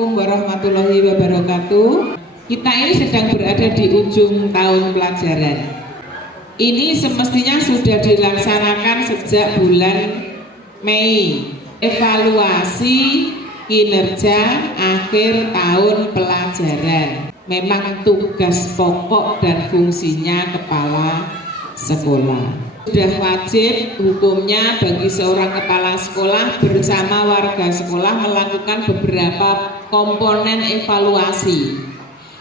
Assalamualaikum warahmatullahi wabarakatuh. Kita ini sedang berada di ujung tahun pelajaran. Ini semestinya sudah dilaksanakan sejak bulan Mei. Evaluasi kinerja akhir tahun pelajaran memang tugas pokok dan fungsinya kepala sekolah. Sudah wajib hukumnya bagi seorang kepala sekolah bersama warga sekolah melakukan beberapa komponen evaluasi.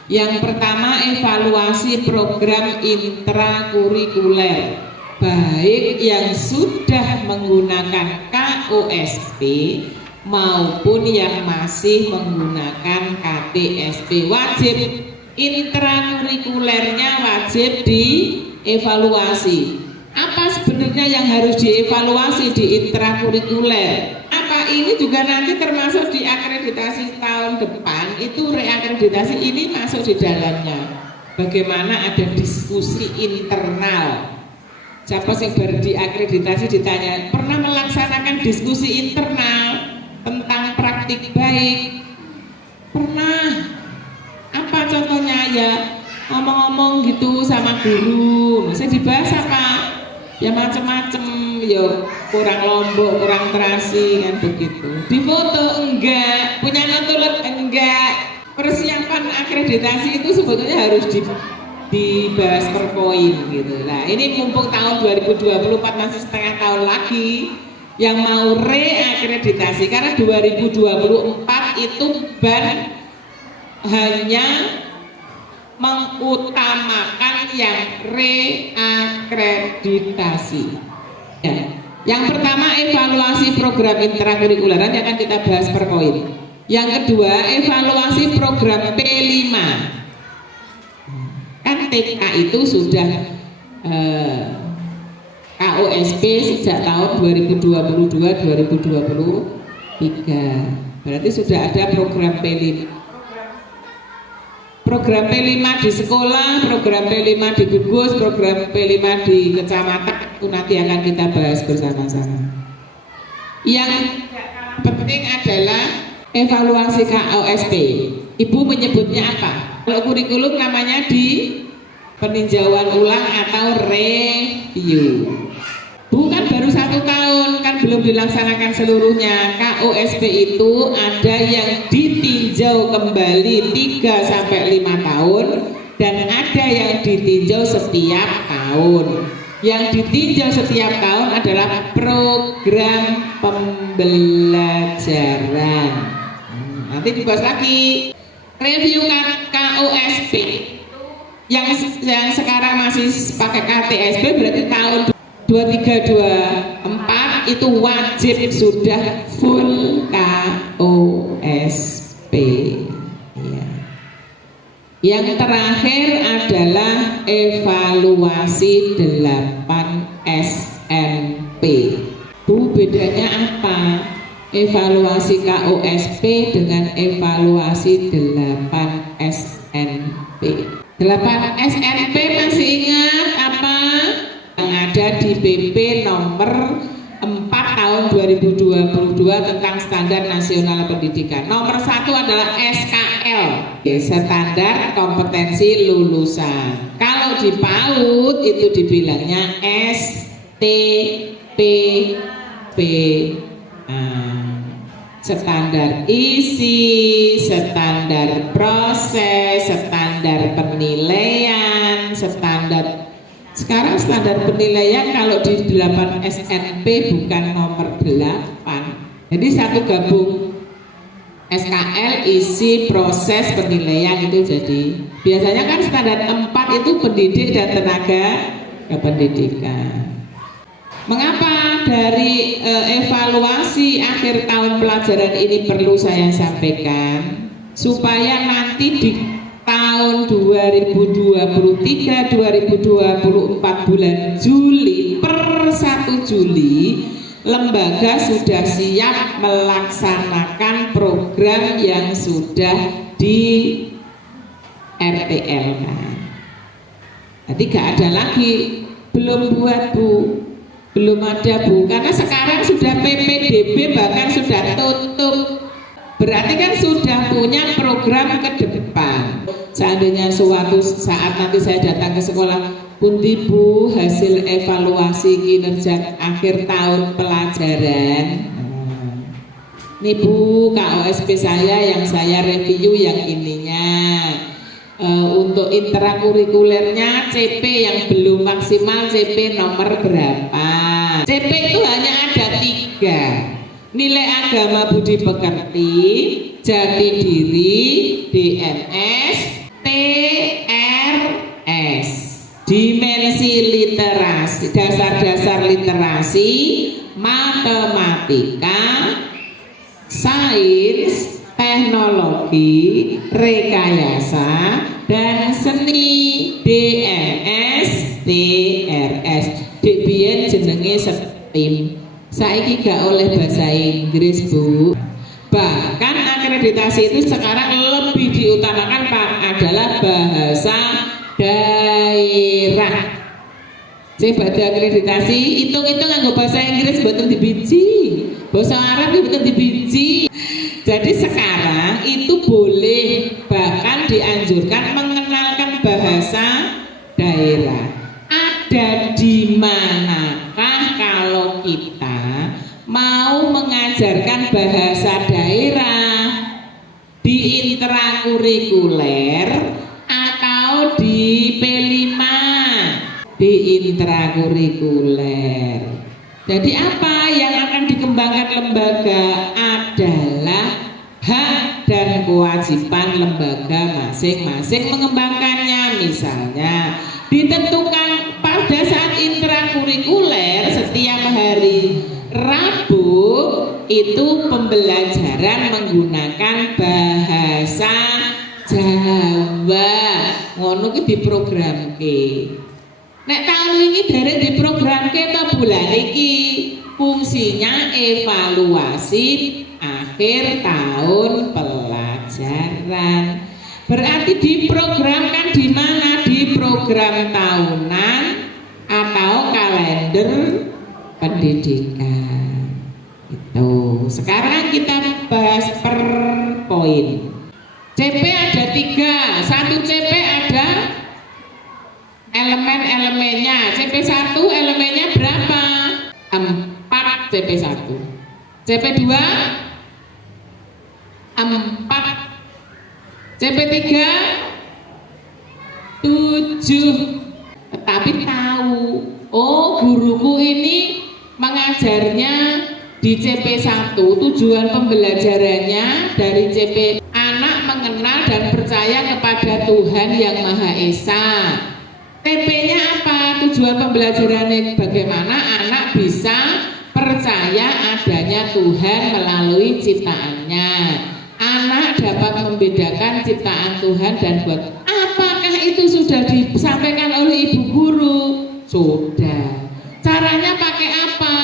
Yang pertama, evaluasi program intrakurikuler, baik yang sudah menggunakan KOSP maupun yang masih menggunakan KTSP. Wajib intrakurikulernya wajib dievaluasi. Apa sebenarnya yang harus dievaluasi di intrakurikuler? Apa ini juga nanti termasuk di akreditasi tahun depan, itu reakreditasi ini masuk di dalamnya. Bagaimana ada diskusi internal. Siapa yang baru diakreditasi ditanya, pernah melaksanakan diskusi internal tentang praktik baik? Pernah. Apa contohnya? Ya ngomong-ngomong gitu sama guru. Saya dibahas apa? Ya macam-macam, ya kurang lombok, kurang terasi kan begitu. Difoto enggak, punya notulet enggak. Persiapan akreditasi itu sebetulnya harus dibahas per poin gitu. Nah, ini mumpung tahun 2024 masih setengah tahun lagi yang mau reakreditasi, karena 2024 itu ban hanya mengutamakan yang reakreditasi. Ya. Yang pertama, evaluasi program intrakurikuler, nanti akan kita bahas per poin. Yang kedua, evaluasi program P5. Kan TK itu sudah KOSP sejak tahun 2022-2023. Berarti sudah ada program P5. Program P5 di sekolah, program P5 di gugus, program P5 di kecamatan, itu nanti akan kita bahas bersama-sama. Yang penting adalah evaluasi KOSP. Ibu menyebutnya apa? Kalau kurikulum namanya di peninjauan ulang atau review. Bukan baru 1 tahun, kan belum dilaksanakan seluruhnya. KOSP itu ada yang ditinjau kembali 3-5 tahun dan ada yang ditinjau setiap tahun. Yang ditinjau setiap tahun adalah program pembelajaran. Nanti dibahas lagi. Review KOSP yang sekarang masih pakai KTSP berarti tahun 23-24 itu wajib sudah full KOSP. Ya. Yang terakhir adalah evaluasi 8 SMP. Bu, bedanya apa? Evaluasi KOSP dengan evaluasi 8 SMP. 8 SMP masih ingat apa? Yang ada di PP nomor 4 tahun 2022 tentang standar nasional pendidikan. Nomor 1 adalah SKL, standar kompetensi lulusan. Kalau di PAUD itu dibilangnya STPP, standar isi, standar proses, standar penilaian, standar. Sekarang standar penilaian kalau di 8 SNP bukan nomor 8. Jadi satu gabung SKL, isi, proses, penilaian itu jadi. Biasanya kan standar 4 itu pendidik dan tenaga kependidikan. Mengapa dari evaluasi akhir tahun pelajaran ini perlu saya sampaikan? Supaya nanti di tahun 2023-2024 bulan Juli per 1 Juli lembaga sudah siap melaksanakan program yang sudah di RTL kan. Nanti gak ada lagi, belum buat Bu, belum ada Bu, karena sekarang sudah PPDB bahkan sudah tutup Berarti kan sudah punya program ke depan. Seandainya suatu saat nanti saya datang ke sekolah, pundi Bu hasil evaluasi kinerja akhir tahun pelajaran. Nih Bu, KOSP saya yang saya review yang ininya. Untuk intrakurikulernya CP yang belum maksimal CP nomor berapa? CP itu hanya ada 3. Nilai agama budi pekerti, jati diri, DNS, TRS. Dimensi literasi, dasar-dasar literasi, matematika, sains, teknologi, rekayasa, dan seni, DNS, TRS. Dibien jenenge STEM. Saiki gak oleh bahasa Inggris Bu. Bahkan akreditasi itu sekarang lebih diutamakan adalah bahasa daerah. Sing badhe akreditasi hitung-hitung nganggo bahasa Inggris mboten dibiji, bahasa Arab mboten dibiji. Jadi sekarang itu boleh, bahkan dianjurkan mengenalkan bahasa daerah. Ada di manakah kalau kita mau mengajarkan bahasa daerah di intrakurikuler atau di P5? Di intrakurikuler. Jadi apa yang akan dikembangkan lembaga adalah hak dan kewajiban lembaga masing-masing mengembangkannya. Misalnya ditentukan pada saat intrakurikuler setiap hari Rabu itu pembelajaran menggunakan bahasa Jawa. Ngono ki diprogramke. Nek tahun ini dari diprogramke to bulan iki fungsinya evaluasi akhir tahun pelajaran. Berarti diprogramkan di mana? Di program tahunan atau kalender pendidikan. Itu. Sekarang kita bahas per poin. CP ada 3. Satu CP ada elemen-elemennya. CP1 elemennya berapa? 4 CP1. CP2 4. CP3 7. Tetapi tahu, oh guruku ini mengajarnya di CP1, tujuan pembelajarannya dari CP anak mengenal dan percaya kepada Tuhan Yang Maha Esa. TP-nya apa? Tujuan pembelajarannya bagaimana anak bisa percaya adanya Tuhan melalui ciptaannya. Anak dapat membedakan ciptaan Tuhan dan buat. Apakah itu sudah disampaikan oleh ibu guru? Sudah. Caranya pakai apa?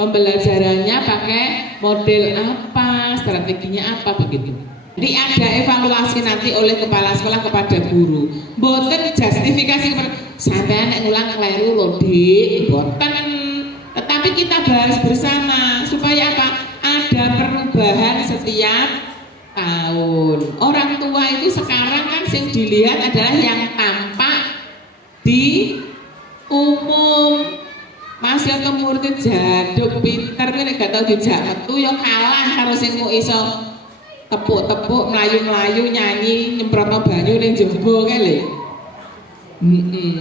Pembelajarannya pakai model apa? Strateginya apa? Begitu. Jadi ada evaluasi nanti oleh kepala sekolah kepada guru. Boten justifikasi sampean nek ngulang kleru lho, Dik. Boten. Tetapi kita bahas bersama supaya apa? Ada perubahan setiap tahun. Orang tua itu sekarang kan yang dilihat adalah yang tampak di umum. Mas ya murid jaduk pinter nek gak tau dijak metu ya kalah karo sing mau iso tepuk-tepuk melayu-melayu nyanyi nyemprotno banyu ning jaba kae lho.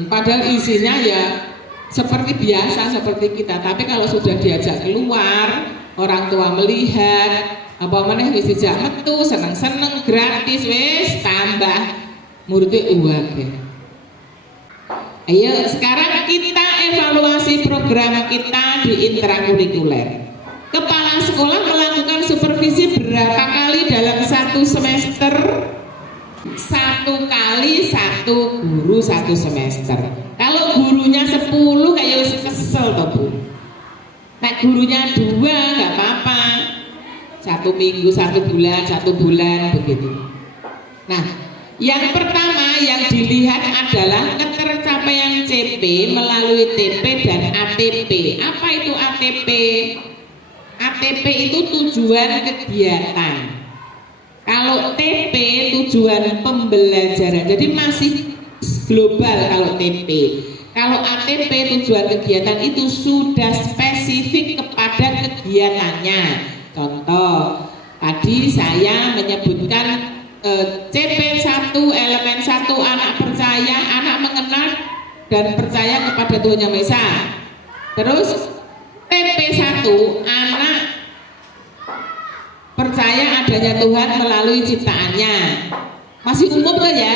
Padahal isinya ya seperti biasa seperti kita, tapi kalau sudah diajak keluar, orang tua melihat apa meneh wis dijak metu seneng-seneng gratis wis tambah muridnya akeh. Ayo sekarang kita evaluasi program kita di intrakurikuler. Kepala sekolah melakukan supervisi berapa kali dalam satu semester? 1 kali 1 guru 1 semester. Kalau gurunya 10 kayak kesel toh Bu. Nek gurunya 2 nggak apa-apa. 1 minggu, 1 bulan, 1 bulan begitu. Nah, yang pertama yang dilihat adalah ketercapaian CP melalui TP dan ATP. Apa itu ATP? ATP itu tujuan kegiatan. Kalau TP tujuan pembelajaran, jadi masih global kalau TP. Kalau ATP tujuan kegiatan itu sudah spesifik kepada kegiatannya. Contoh, tadi saya menyebutkan CP1 elemen 1 anak percaya, anak mengenal dan percaya kepada Tuhan Yang Maha Esa. Terus TP1 anak percaya adanya Tuhan melalui ciptaannya. Masih umum kan ya?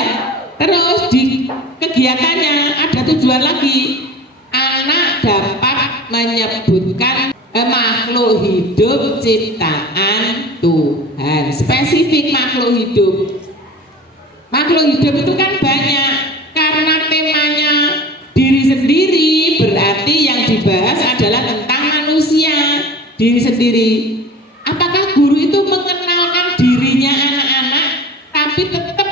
Terus di kegiatannya ada tujuan lagi. Anak dapat menyebutkan makhluk hidup ciptaan Tuhan. Spesifik makhluk hidup. Makhluk hidup itu kan banyak. Karena temanya diri sendiri, berarti yang dibahas adalah tentang manusia, diri sendiri. Apakah guru itu mengenalkan dirinya anak-anak tapi tetap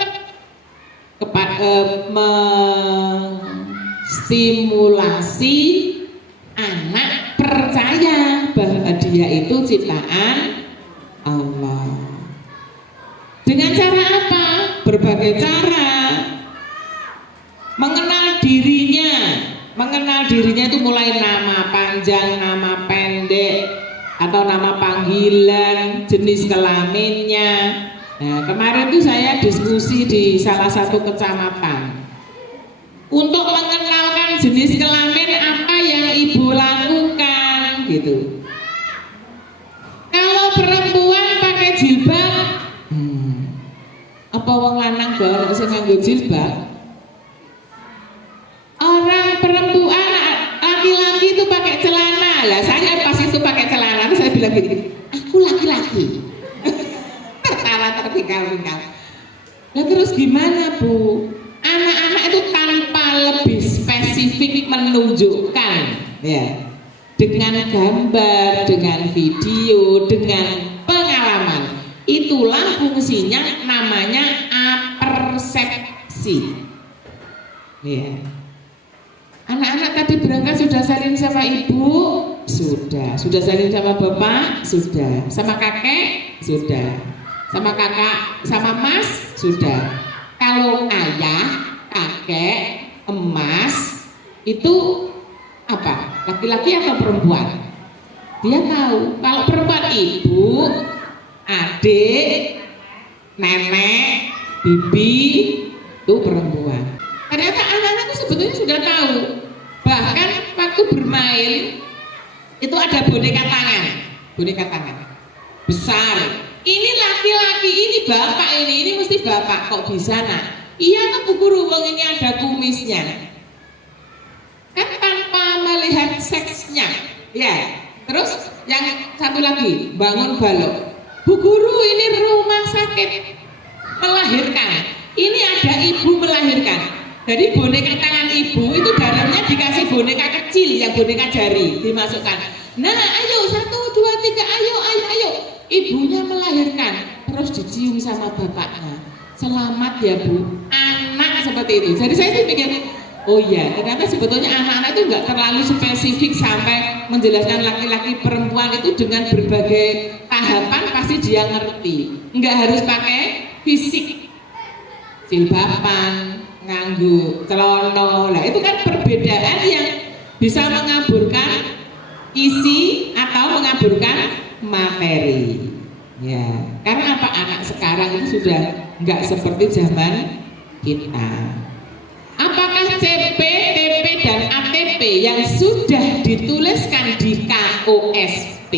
menstimulasi anak percaya bahwa dia itu ciptaan Allah. Dengan cara apa? Berbagai cara. Mengenal dirinya itu mulai nama panjang, nama pendek, atau nama panggilan, jenis kelaminnya. Nah, kemarin tuh saya diskusi di salah satu kecamatan untuk mengenalkan jenis kelamin apa yang ibu lakukan gitu. Kalau perempuan pakai jilbab, apa wong lanang bae sing nganggo jilbab? Orang perempuan laki-laki itu pakai celana. Lah saya pas itu pakai celana, saya bilang gini, aku laki-laki. Tertawa tertinggal-tinggal. Nah terus gimana Bu? Anak-anak itu tanpa lebih spesifik menunjukkan ya, dengan gambar, dengan video, dengan pengalaman. Itulah fungsinya, namanya apersepsi. Ya. Anak-anak tadi berangkat sudah saling sama ibu, sudah saling sama bapak, sudah, sama kakek, sudah, sama kakak, sama mas, sudah. Kalau ayah, kakek, emas itu apa? Laki-laki atau perempuan? Dia tahu. Kalau perempuan ibu, adik, nenek, bibi itu perempuan. Ternyata anak-anak itu sebetulnya sudah tahu. Bahkan waktu bermain itu ada boneka tangan besar. Ini laki-laki, ini bapak, ini mesti bapak. Kok bisa nak? Iya kan Bu Guru, wong ini ada kumisnya. Kan tanpa melihat seksnya. Ya. Terus yang satu lagi bangun balok. Bu Guru, ini rumah sakit melahirkan. Ini ada ibu melahirkan. Jadi boneka tangan ibu itu dalamnya dikasih boneka kecil yang boneka jari dimasukkan. Nah, ayo 1, 2, 3, ayo. Ibunya melahirkan, terus dicium sama bapaknya. Selamat ya Bu, anak seperti itu. Jadi saya tuh pikir, oh iya, ternyata sebetulnya anak-anak itu nggak terlalu spesifik sampai menjelaskan laki-laki perempuan itu dengan berbagai tahapan pasti dia ngerti. Nggak harus pakai fisik, jilbaban, nganggu celana. Nah itu kan perbedaan yang bisa mengaburkan isi atau mengaburkan materi. Ya, karena apa, anak sekarang itu sudah nggak seperti zaman kita. Apakah CP, TP dan ATP yang sudah dituliskan di KOSP,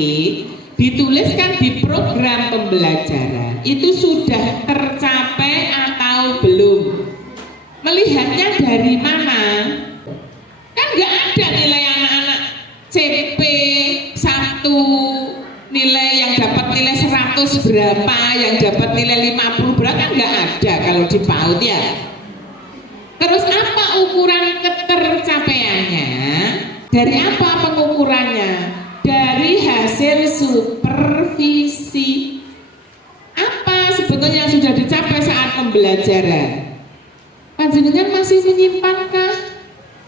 dituliskan di program pembelajaran itu sudah tercapai atau belum? Melihatnya dari mana? Kan nggak ada nilai anak-anak CP 1 nilai yang dapat nilai 100 berapa, yang dapat nilai 50 berapa, kan nggak ada kalau di PAUD ya. Terus apa ukuran ketercapaiannya? Dari apa pengukurannya? Dari hasil supervisi. Apa sebetulnya yang sudah dicapai saat pembelajaran? Panjenengan masih menyimpankah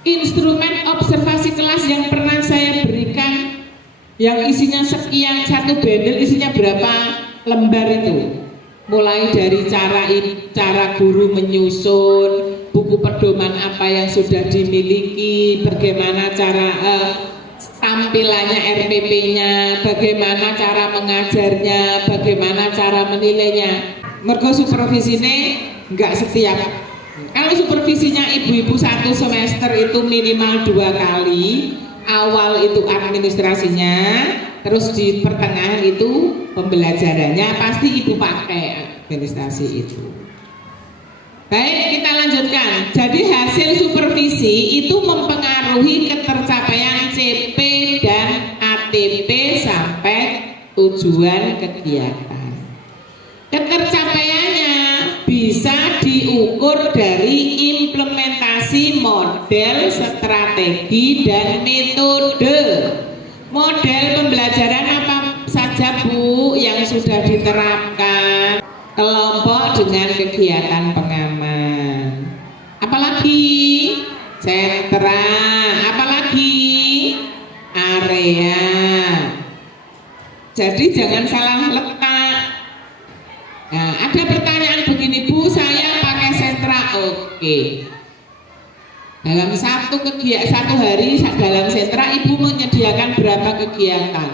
instrumen observasi kelas yang pernah saya berikan, yang isinya sekian, satu bundle isinya berapa lembar itu? mulai dari cara guru menyusun buku pedoman apa yang sudah dimiliki, bagaimana cara tampilannya RPP-nya, bagaimana cara mengajarnya, bagaimana cara menilainya. Mergo supervisine enggak setiap. Kalau supervisinya ibu-ibu satu semester itu minimal 2 kali. Awal itu administrasinya, terus di pertengahan itu pembelajarannya, pasti ibu pakai administrasi itu. Baik, kita lanjutkan. Jadi hasil supervisi itu mempengaruhi ketercapaian CP dan ATP sampai tujuan kegiatan. Ketercapaiannya bisa diukur dari implementasi model, strategi, dan metode. Model pembelajaran apa saja Bu yang sudah diterapkan? Kelompok dengan kegiatan pengaman. Apalagi sentra, apalagi area. Jadi jangan salah letak. Nah, ada pertanyaan begini Bu, saya pakai sentra, oke. Dalam satu hari dalam sentra ibu menyediakan berapa kegiatan?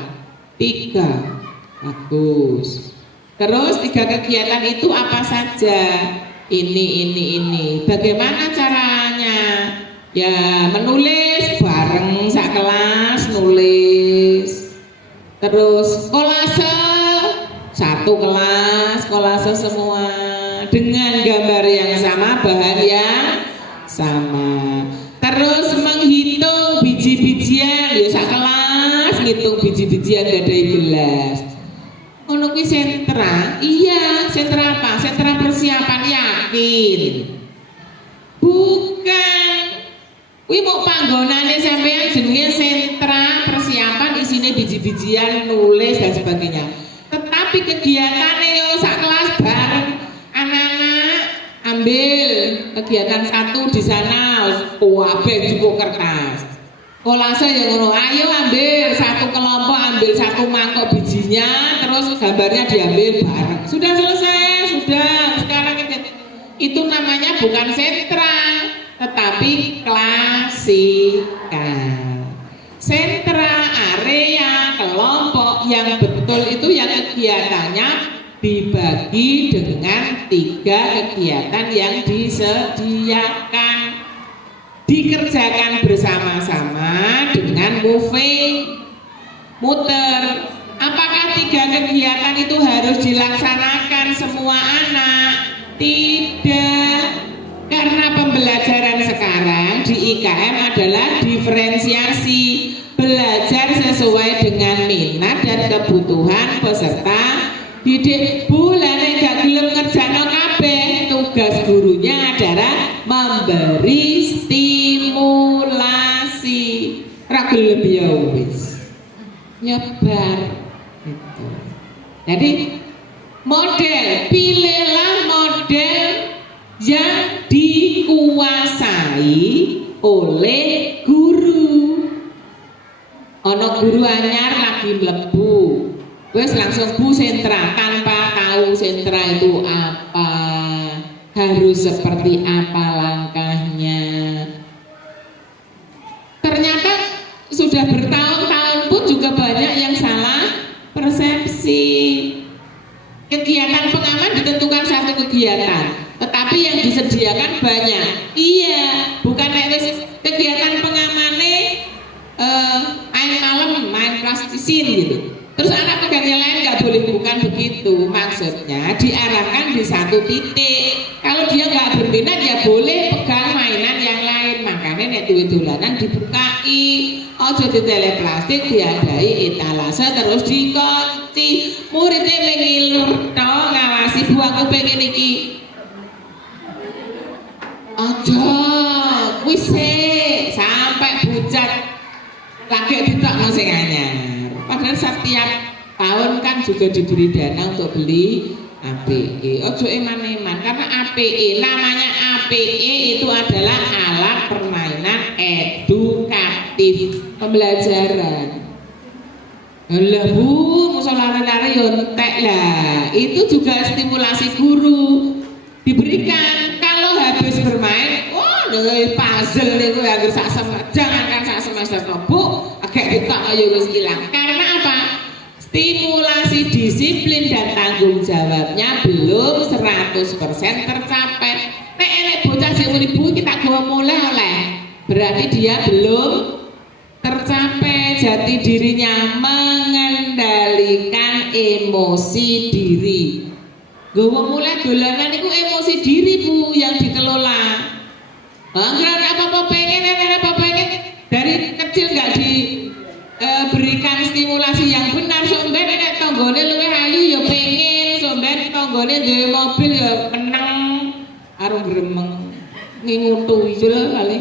3. Bagus. Terus 3 kegiatan itu apa saja? Ini. Bagaimana caranya? Ya menulis bareng sak kelas nulis. Terus kolase satu kelas, kolase semua dengan gambar yang sama, bahan yang sama. Terus menghitung biji-bijian, ya sak kelas ngitung biji-bijian gadai gelas. Ono kuwi sentra. Iya, sentra apa? Sentra persiapan, yakin. Bukan. Kuwi mau panggonane sampean jenenge sentra persiapan, isine biji-bijian, nulis dan sebagainya. Tetapi kegiatannya yo sak kelas bareng, anak-anak ambil kegiatan 1 di sana, kabeh cukup kertas. Kolase yang ngono, ayo ambil satu kelompok, ambil 1 mangkok bijinya, terus gambarnya diambil bareng. Sudah selesai, sudah. Sekarang itu namanya bukan sentra, tetapi klasikal. Sentra, area, kelompok yang betul itu yang kegiatannya dibagi dengan 3 kegiatan yang disediakan, dikerjakan bersama-sama dengan moving, muter. Apakah 3 kegiatan itu harus dilaksanakan semua anak? Tidak, karena pembelajaran sekarang di IKM adalah diferensiasi, belajar sesuai dengan minat dan kebutuhan peserta didik. Bulan gak gelem ngerjano kabeh, tugas gurunya adalah memberi stimulasi. Ra gelem ya wis nyebar gitu. Jadi pilihlah model yang dikuasai oleh guru. Ono guru anyar lagi mlebu, wes langsung Bu sentra tanpa tahu sentra itu apa, harus seperti apa langkahnya. Ternyata sudah bertahun-tahun pun juga banyak yang salah persepsi. Kegiatan pengaman ditentukan 1 kegiatan, tetapi yang disediakan banyak. Iya, bukan kegiatan pengamannya main malam, main plastisin gitu. Terus anak pegangnya lain nggak boleh, bukan begitu. Maksudnya diarahkan di 1 titik. Kalau dia nggak berminat ya boleh pegang mainan yang lain. Makanya nek duwe dolanan dibukai, ojo ditele plastik, diadai etalase terus dikunci. Muridnya mengilur toh ngawasi, Bu aku pengen iki. Ojo, wis sampai bucat lagi ditokno sing anyar. Padahal setiap tahun kan juga diberi dana untuk beli APE. Ojo eman-eman, karena APE, namanya APE itu adalah alat permainan edukatif, pembelajaran. Lah Bu, musola lari-lari yo entek lah. Itu juga stimulasi guru. Diberikan kalau habis bermain, wah puzzle niku hampir sak semester, jangankan sak semester to Bu, agak ditok ayo wis ilang. Karena apa? Stimulasi disiplin dan tanggung jawabnya belum 100% tercapai. Nek enek bocah sing muni Bu kita gawa mulai oleh, berarti dia belum tercapai jati dirinya, mengendalikan emosi diri. Gue mulai dolanan itu emosi diri Bu yang dikelola. Enggak apa-apa pengen dari kecil nggak diberikan stimulasi yang benar. Somben nek tonggone luwih ayu ya pengen, somben tonggone duwe mobil ya meneng karo gremeng ngingutu ijo lho kali.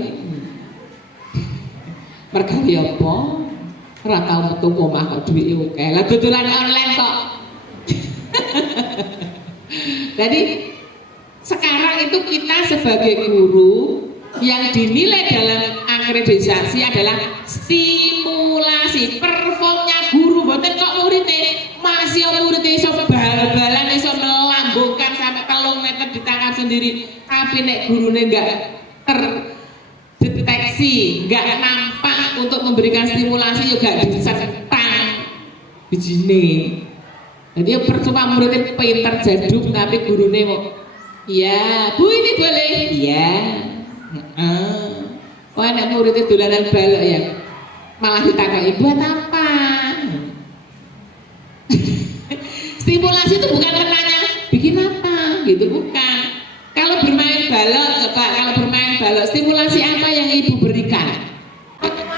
Mergawe apa? Ora tau metu omah kok duwike akeh. Lah dodolan online kok. Jadi sekarang itu kita sebagai guru yang dinilai dalam akreditasi adalah stimulasi performnya guru. Mboten kok muridnya masih muridnya iso bal-balan iso melambungkan sampai 3 meter di tangan sendiri, tapi nek gurune enggak terdeteksi, enggak nampak untuk memberikan stimulasi juga disentang bijine. Jadi percuma muridnya pinter jaduk tapi gurune mau iya Bu ini boleh iya. Wah anak muridnya dolanan balok ya malah ditakoi buat apa. Stimulasi itu bukan menanya bikin apa gitu, bukan. Kalau bermain balok, coba kalau bermain balok stimulasi apa yang ibu berikan? Apa?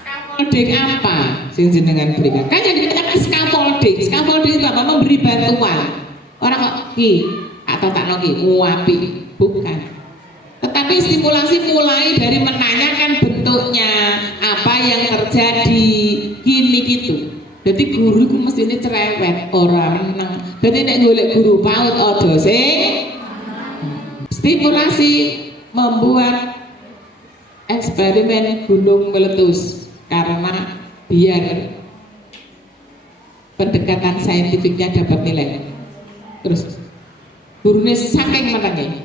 Scaffolding apa sing jenengan berikan? Kan yang dikatakan scaffolding itu apa? Memberi bantuan. Orang kok ki atau tak lagi wapi, bukan. Tetapi stimulasi mulai dari menanyakan bentuknya, apa yang terjadi, gini gitu. Jadi guru itu mestinya cerewet, orang menang. Jadi nek golek guru PAUD ojo sing stimulasi membuat eksperimen gunung meletus karena biar pendekatan saintifiknya dapat nilai. Terus gurunya saking menangnya,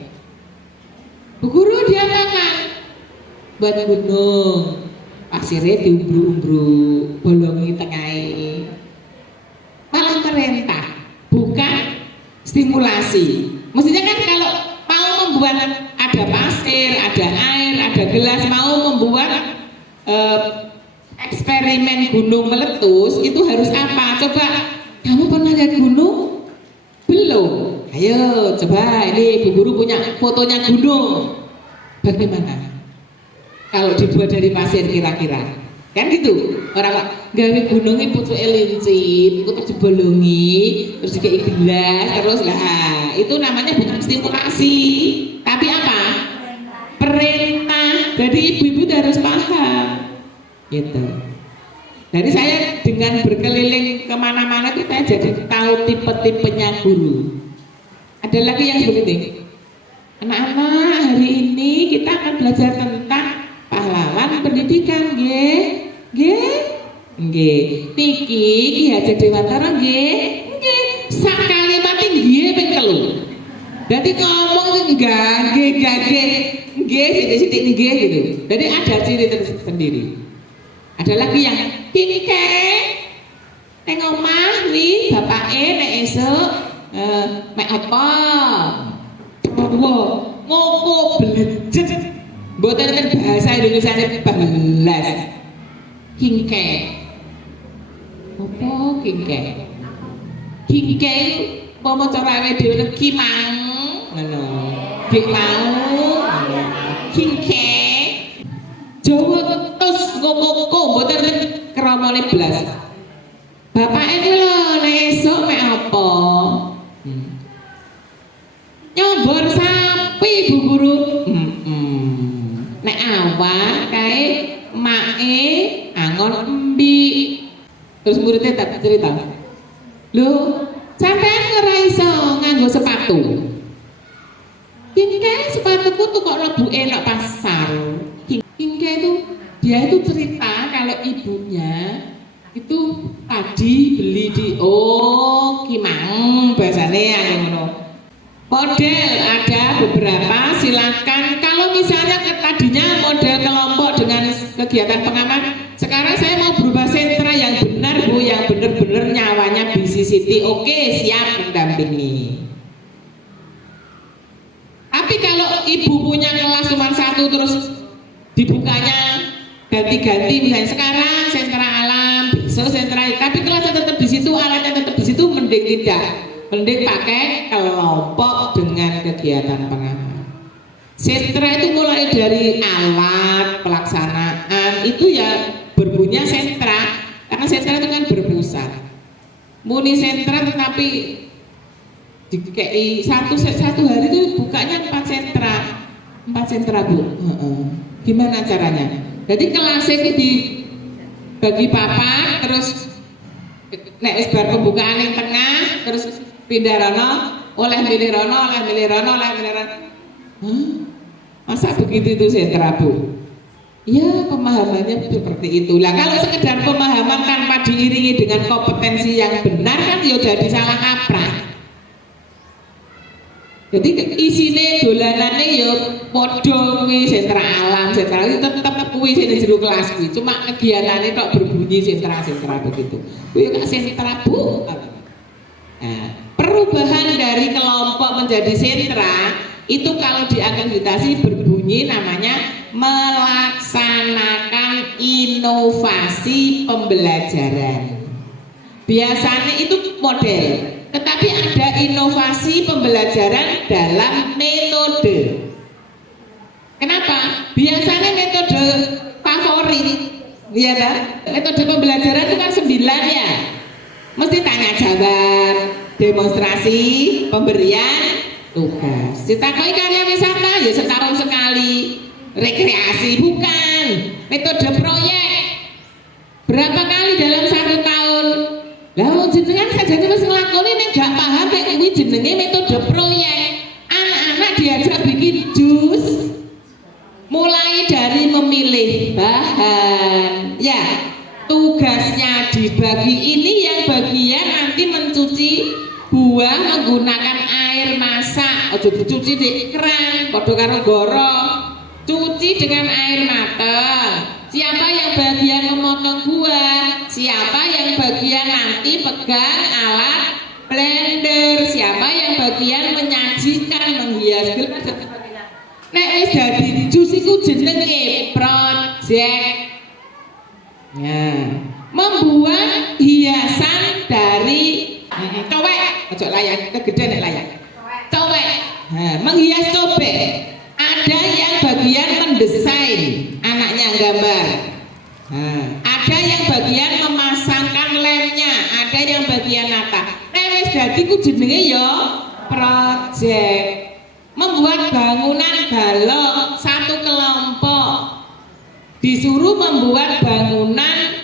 Bu Guru dia makan buat gunung pasirnya diumbru-umbru bolongi tengahnya, malah perintah bukan stimulasi. Mestinya kan kalau mau membuat ada pasir, ada air, ada gelas, mau membuat eksperimen gunung meletus itu harus apa? Coba kamu pernah lihat gunung? Belum? Ayo coba ini Bu Guru punya fotonya gunung. Bagaimana? Kalau dibuat dari pasir kira-kira? Kan gitu. Orang kok gawe gunungnya pucuk lincip, terus dibolongi, terus dikei gelas, terus lah itu namanya bukan stimulasi, tapi apa? Perintah. Jadi ibu-ibu harus paham. Gitu. Jadi saya dengan berkeliling kemana-mana kita jadi tahu tipe-tipenya guru. Ada lagi yang seperti ini. Anak-anak hari ini kita akan belajar tentang pahlawan pendidikan, nggih. Niki Ki Hajar Dewantara nggih. Sak kalimat nggih ping 3. Dadi ngomong enggak nggih sithik-sithik nggih gitu. Jadi ada ciri tersendiri. Ada lagi yang kingke neng omah wi bapake nek esuk mek apa? Ngoko belejet. Mboten enten bahasa Indonesia belas. Kingke. Apa kingke? Kingke pomo cara awake dhewe kimang. Ngono. Kimang. Kingke. Jawa terus ngoko mboten enten kramane blas. Bapake iki lho nek esuk mek apa? Nyombor sapi Bu Guru. Nek awan kae make angon embi. Terus muridnya tak cerita. Lho, sampean ora iso nganggo sepatu. Kingke sepatuku tuh kok lebuke nang pasar. Kingke itu dia itu cerita kalau ibunya itu tadi beli di Kimang bahasanya yang ngono. Model ada beberapa, silakan. Kalau misalnya tadinya model kelompok dengan kegiatan pengaman, sekarang saya mau berubah sentra yang benar Bu, yang benar-benar nyawanya BCCT. Oke, siap mendampingi. Tapi kalau ibu punya kelas cuma satu terus dibukanya ganti-ganti, misalnya sekarang sentra alam, besok sentra, tapi kelasnya tetap di situ, alatnya tetap di situ, mending tidak. Mending pakai kelompok dengan kegiatan pengaman. Sentra itu mulai dari alat pelaksanaan itu ya berbunyi sentra, karena sentra itu kan berpusat. Muni sentra tetapi di satu hari itu bukanya 4 sentra Bu. Gimana caranya? Jadi kelasnya itu dibagi papan, terus nek bar pembukaan yang tengah, terus pindah rono, oleh milih rono. Masa begitu itu sentra Bu? Ya pemahamannya seperti itu. Lah kalau sekedar pemahaman tanpa diiringi dengan kompetensi yang benar kan ya jadi salah kaprah. Jadi isine dolanane ya padha kuwi sentra alam, sentra itu tetep kuwi sing jero kelas kuwi. Cuma kegiatane tok berbunyi sentra begitu. Kuwi kok sentra Bu. Nah, perubahan dari kelompok menjadi sentra itu kalau diakreditasi berbunyi namanya melaksanakan inovasi pembelajaran. Biasanya itu model, tetapi ada inovasi pembelajaran dalam metode. Kenapa? Biasanya metode favorit, ya kan? Metode pembelajaran itu kan 9 ya. Mesti tanya jawab, demonstrasi, pemberian tugas. Ditakoi karya wisata ya setahun sekali. Rekreasi bukan. Metode proyek berapa kali dalam 1 tahun? Lah jenengan saja wis nglakoni nek gak paham nek kuwi jenenge metode proyek. Anak-anak diajak bikin jus mulai dari memilih bahan. Ya, tugasnya dibagi ini yang bagian nanti mencuci buah menggunakan air masak. Ojo dicuci di keran, padha karo goro. Cuci dengan air matang. Siapa yang bagian memotong buah? Siapa yang bagian nanti pegang alat blender? Siapa yang bagian menyajikan, menghias gelas? Nek wis dadi jus iku jenenge project. Ya, membuat hiasan dari cowek, ojo layak, kegedean nek layak. Cowek. Nah, menghias cobek. Ada yang bagian mendesain, anaknya gambar. Nah, ada yang bagian memasangkan lemnya, ada yang bagian nata. Nek wis dadi ku jenenge ya project. Membuat bangunan balok satu kelompok. Disuruh membuat bangunan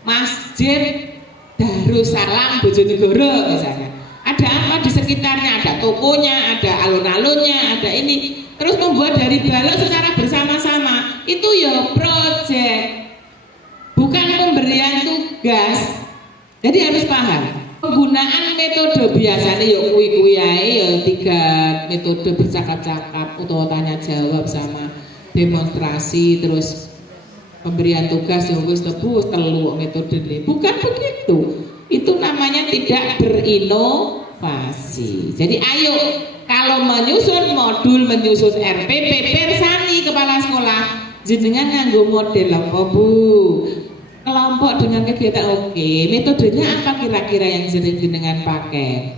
Masjid Darussalam Bojonegoro misalnya. Ada apa di sekitarnya, ada tokonya, ada alun-alunnya, ada ini. Terus membuat dari balok secara bersama-sama. Itu ya project, bukan pemberian tugas. Jadi harus paham. Penggunaan metode biasanya ya kuwi-kuwi ae ya 3 metode bercakap-cakap atau tanya jawab sama demonstrasi, terus pemberian tugas ya wis telu metode ini. Bukan begitu. Itu namanya tidak berinovasi. Jadi ayo kalau menyusun modul, menyusun RPP, persani kepala sekolah, jenengan nganggo model apa Bu? Kelompok dengan kegiatan oke. Metodenya apa kira-kira yang sering jenengan pakai?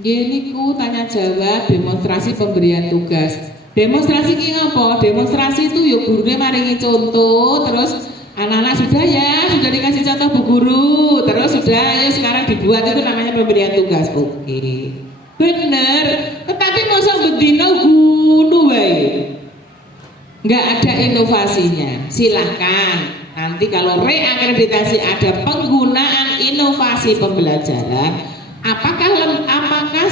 Gini ku tanya jawab, demonstrasi, pemberian tugas. Demonstrasi ki apa? Demonstrasi itu yuk gurunya maringi contoh, terus anak-anak sudah dikasih contoh Bu Guru, terus sudah, ayo sekarang dibuat, itu namanya pemberian tugas. Oke, bener. Tetapi masa bedino gunu wae, nggak ada inovasinya. Silahkan nanti kalau reakreditasi ada penggunaan inovasi pembelajaran. Apakah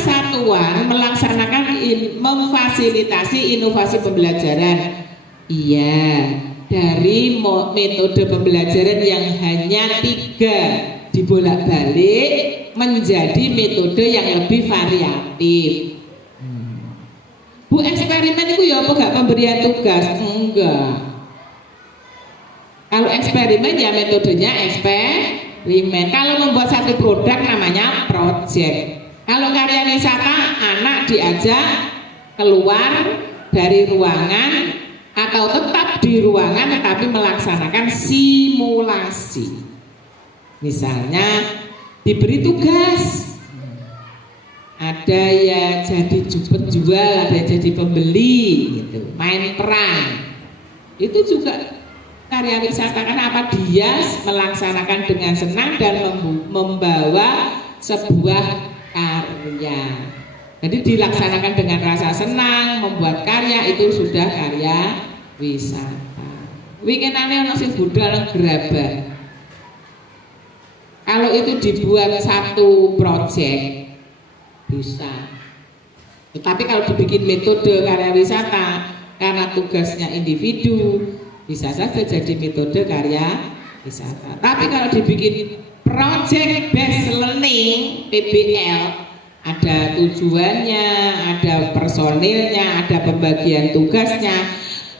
satuan melaksanakan memfasilitasi inovasi pembelajaran? Iya. dari metode pembelajaran yang hanya 3 dibolak-balik menjadi metode yang lebih variatif. Bu, eksperimen itu ya apa gak pemberian tugas? Enggak. Kalau eksperimen ya metodenya eksperimen. Kalau membuat satu produk namanya project. Kalau karya wisata, anak diajak keluar dari ruangan atau tetap di ruangan tetapi melaksanakan simulasi. Misalnya diberi tugas, ada ya jadi penjual, ada jadi pembeli gitu, main peran. Itu juga karya wisata, karena apa? Dia melaksanakan dengan senang dan membawa sebuah karya. Jadi dilaksanakan dengan rasa senang, membuat karya itu sudah karya wisata. Winginane ana sing budal gerabah. Kalau itu dibuat satu proyek bisa. Tetapi kalau dibikin metode karya wisata karena tugasnya individu, bisa saja jadi metode karya wisata. Tapi kalau dibikin project based learning PBL, ada tujuannya, ada personilnya, ada pembagian tugasnya,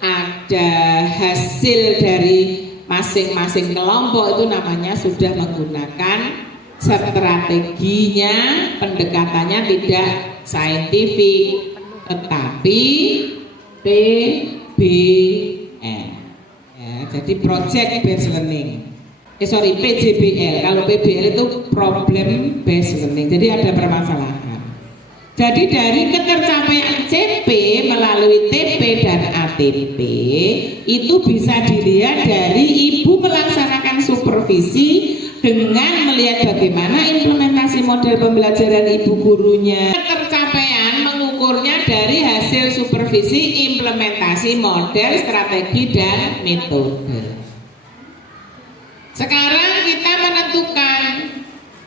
ada hasil dari masing-masing kelompok, itu namanya sudah menggunakan strateginya, pendekatannya tidak saintifik tetapi PBL. Jadi project based learning. PJBL. Kalau PBL itu problem based learning. Jadi ada permasalahan. Jadi dari ketercapaian CP melalui TP dan ATP itu bisa dilihat dari ibu melaksanakan supervisi dengan melihat bagaimana implementasi model pembelajaran ibu gurunya. Ketercapaian mengukurnya dari hasil supervisi implementasi model, strategi dan metode. Sekarang kita menentukan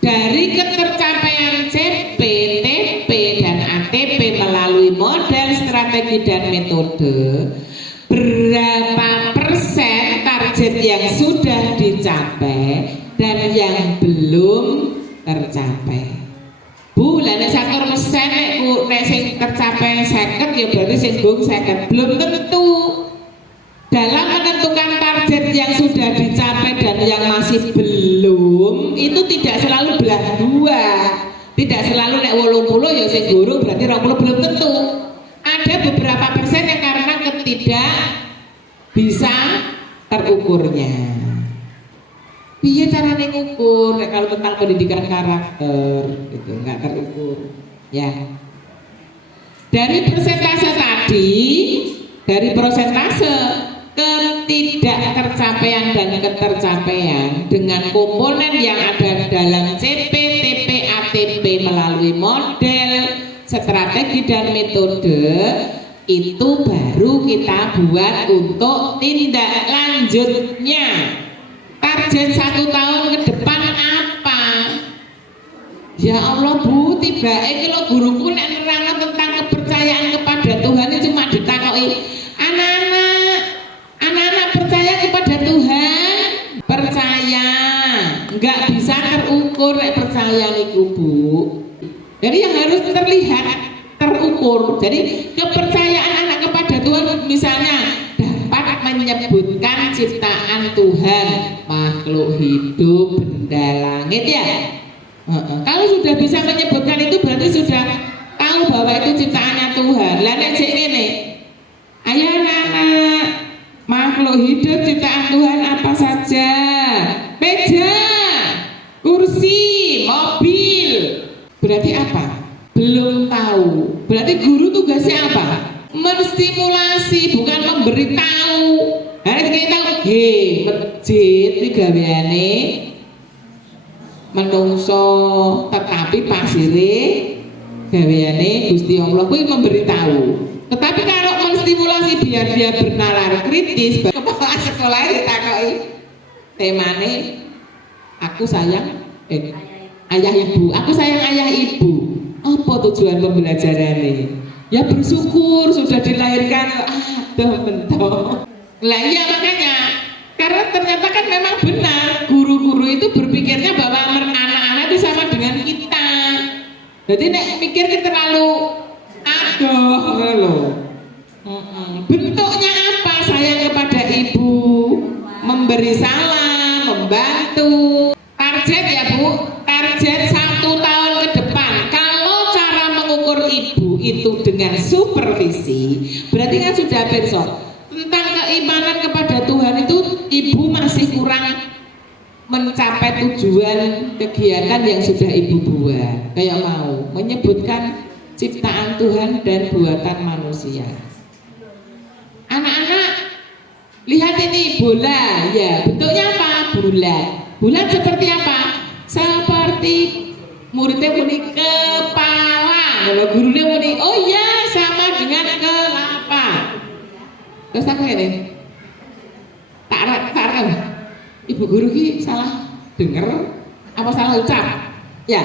dari ketercapaian CP, TP, dan ATP melalui model, strategi, dan metode, berapa persen target yang sudah dicapai dan yang belum tercapai. Bu, lah nek sakur mesen nek sing tercapai 50 ya berarti sing gong 50. Belum tentu. Dalam menentukan target yang sudah dicapai dan yang masih belum, itu tidak selalu belah dua. Tidak selalu nek 80 ya sing guru berarti 20, belum tentu. Ada beberapa persen yang karena ketidak bisa terukurnya. Piye carane ngukur? Kalau tentang pendidikan karakter itu nggak terukur. Ya. Dari persentase tadi, dari persentase ketidaktercapaian dan ketercapaian dengan komponen yang ada dalam CP, TP, ATP melalui model, strategi dan metode, itu baru kita buat untuk tindak lanjutnya. Target 1 tahun ke depan apa? Ya Allah Bu, tiba kalau guruku nek nerangno tentang kepercayaan kepada Tuhan itu cuma ditakoki anak-anak percaya kepada Tuhan, percaya, nggak bisa terukur nek percaya niku Bu. Jadi yang harus terlihat, terukur. Jadi kepercayaan anak kepada Tuhan misalnya dapat menyebutkan ciptaan Tuhan, makhluk hidup, benda langit ya. Kalau sudah bisa menyebutkan itu berarti sudah tahu bahwa itu ciptaannya Tuhan. Lah nek jek ngene, ayo anak-anak, makhluk hidup ciptaan Tuhan apa saja? Meja, kursi, mobil. Berarti apa? Belum tahu. Berarti guru tugasnya apa? Menstimulasi, bukan memberitahu. Hari kita tahu, masjid iki gaweane menungso, tetapi pasire gaweane Gusti Allah, kuwi memberitahu. Tetapi kalau menstimulasi biar dia bernalar kritis, kepala sekolah ditakoki temane aku sayang ayah ibu, aku sayang ayah ibu. Apa tujuan pembelajarannya? Ya bersyukur sudah dilahirkan. Aduh mentok. Lah iya makanya Karena ternyata kan memang benar, guru-guru itu berpikirnya bahwa anak-anak itu sama dengan kita. Jadi nek mikir kita terlalu aduh loh. Bentuknya apa? Sayang kepada ibu, memberi salam, membantu. Target ya Bu, target 1 tahun ke depan. Kalau cara mengukur ibu itu dengan supervisi, berarti kan sudah besok. Tentang keimanan kepada Tuhan itu ibu masih kurang mencapai tujuan kegiatan yang sudah ibu buat. Kayak mau menyebutkan ciptaan Tuhan dan buatan manusia. Anak-anak lihat ini bola, ya bentuknya apa? Bulat. Bulat seperti apa? Seperti muridnya muni kepala. Kalau gurunya muni, oh ya sama dengan kelapa. Terus aku ini tak ibu guru ki salah dengar apa salah ucap? Ya.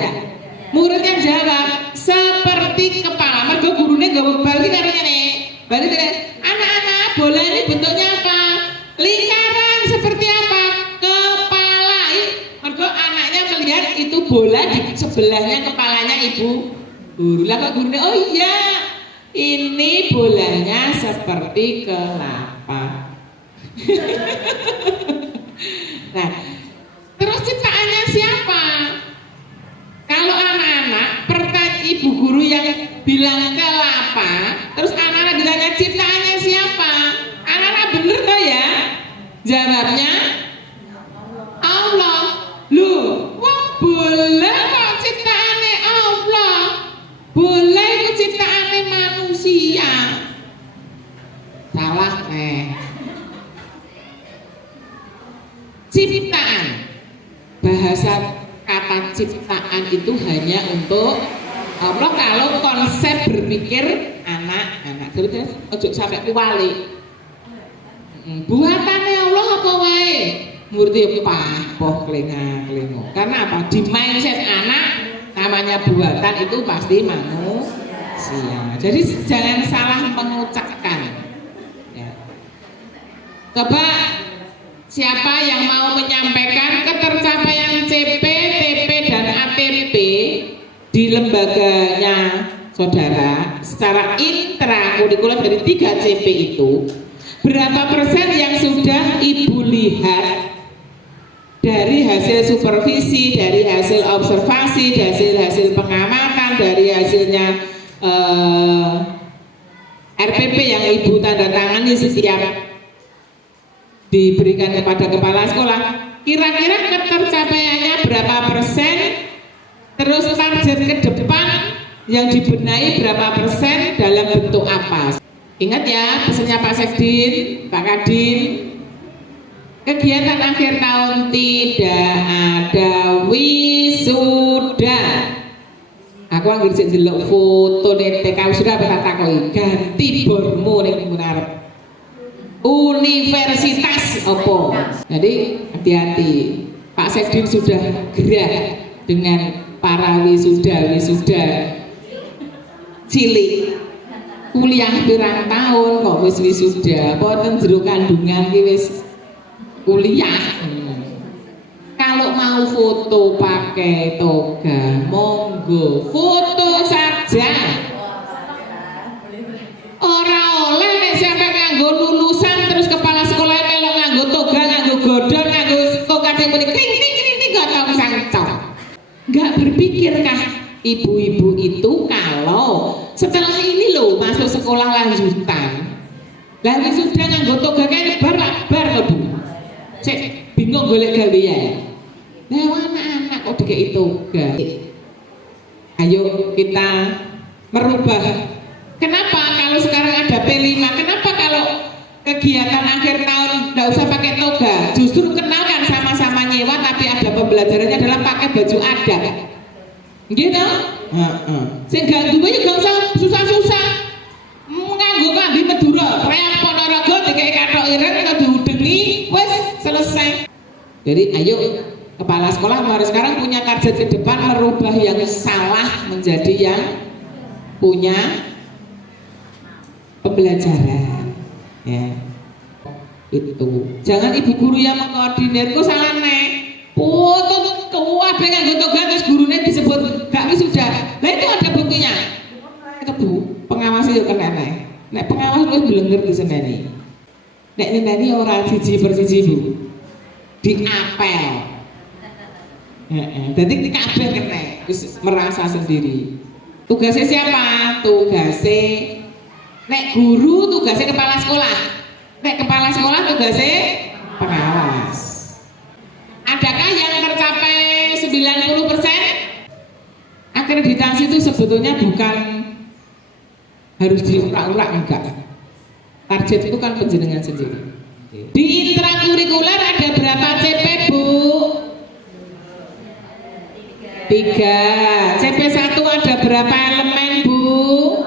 Muridnya jawab seperti kepala. Mergo gurunya gak balik karena nih. Balik anak-anak bola ini bentuknya apa? Lingkaran seperti apa? Kepala. Mergo anaknya melihat itu bola di sebelahnya kepalanya ibu guru. Lah kok gurunya oh iya ini bolanya seperti kelapa. Nah, terus ciptaannya siapa? Kalau anak-anak pertanyaan ibu guru yang bilang kelapa, terus anak-anak ditanya ciptaannya siapa? Anak-anak bener toh ya? Jawabnya Allah. Loh, wah boleh kok ciptaannya Allah. Boleh itu ciptaannya manusia. Salah ciptaan. Bahasa kata ciptaan itu hanya untuk Allah kalau konsep berpikir anak-anak. Terus ojo sampai kuwali. Buatannya Allah apa wae? Murti poh kelinga-kelingo. Karena apa? Di mindset anak namanya buatan itu pasti manusia. Jadi jangan salah mengucapkan. Ya. Coba siapa yang mau menyampaikan ketercapaian CP, TP, dan ATP di lembaganya saudara secara intrakurikuler dari 3 CP itu, berapa persen yang sudah ibu lihat dari hasil supervisi, dari hasil observasi, dari hasil pengamatan, dari hasilnya RPP yang ibu tanda tangani setiap diberikan kepada kepala sekolah, kira-kira ketercapaiannya berapa persen, terus target ke depan yang dibenahi berapa persen dalam bentuk apa. Ingat ya pesannya Pak Sekdin, Pak Kadin, kegiatan akhir tahun tidak ada wisuda. Aku anggere sik ndelok foto TK sudah apa tak takoki ganti bormu ning ngarep universitas opo. Jadi hati-hati. Pak Sekdin sudah gerah dengan para wisuda cilik. Kuliah pirang tahun kok wis wisuda. Apa ten jero kandungan ki wis kuliah. Kalau mau foto pakai toga, monggo foto saja. Orang oleh nek sampai nganggo lulusan terus kepala sekolah melok nganggo toga, nganggo godhong, nganggo toga sing muni kring gak tau sangcok. Enggak berpikirkah ibu-ibu itu kalau setelah ini loh masuk sekolah lanjutan, lalu sudah nganggo toga kayak bar Bu. Cek bingung golek gawean. Nah, anak-anak kok dikei toga. Ayo kita merubah. Kenapa kalau sekarang ada P5? Kenapa kalau kegiatan akhir tahun tidak usah pakai toga? Justru kenalkan sama-sama nyewa tapi ada pembelajarannya adalah pakai baju adat. Gitu? Sehingga juga gak usah susah-susah. Nganggo klambi Madura, reak Ponorogo dikei kathok ireng atau diudengi, wes selesai. Jadi ayo kepala sekolah mulai sekarang punya target ke depan merubah yang salah menjadi yang punya pembelajaran. Ya. Itu jangan ibu guru yang mengkoordinir kok salah nek putut kabeh nganggo toga terus gurune disebut gak wisuda. Lah itu ada buktinya. Itu Bu, pengawas yo kena nek pengawas lu blenger diseneni. Nek nyeneni ora siji per siji Bu. Diapel. Jadi kabeh kena wis merasa sendiri. Tugasnya siapa? Tugasnya nek guru tugasnya kepala sekolah. Nek kepala sekolah tugasnya pengawas. Adakah yang tercapai 90%? Akreditasi itu sebetulnya bukan harus diurak-urak, enggak. Target itu kan penjenengan sendiri. Di intrakurikuler ada berapa CP Bu? 3. CP1 ada berapa elemen Bu?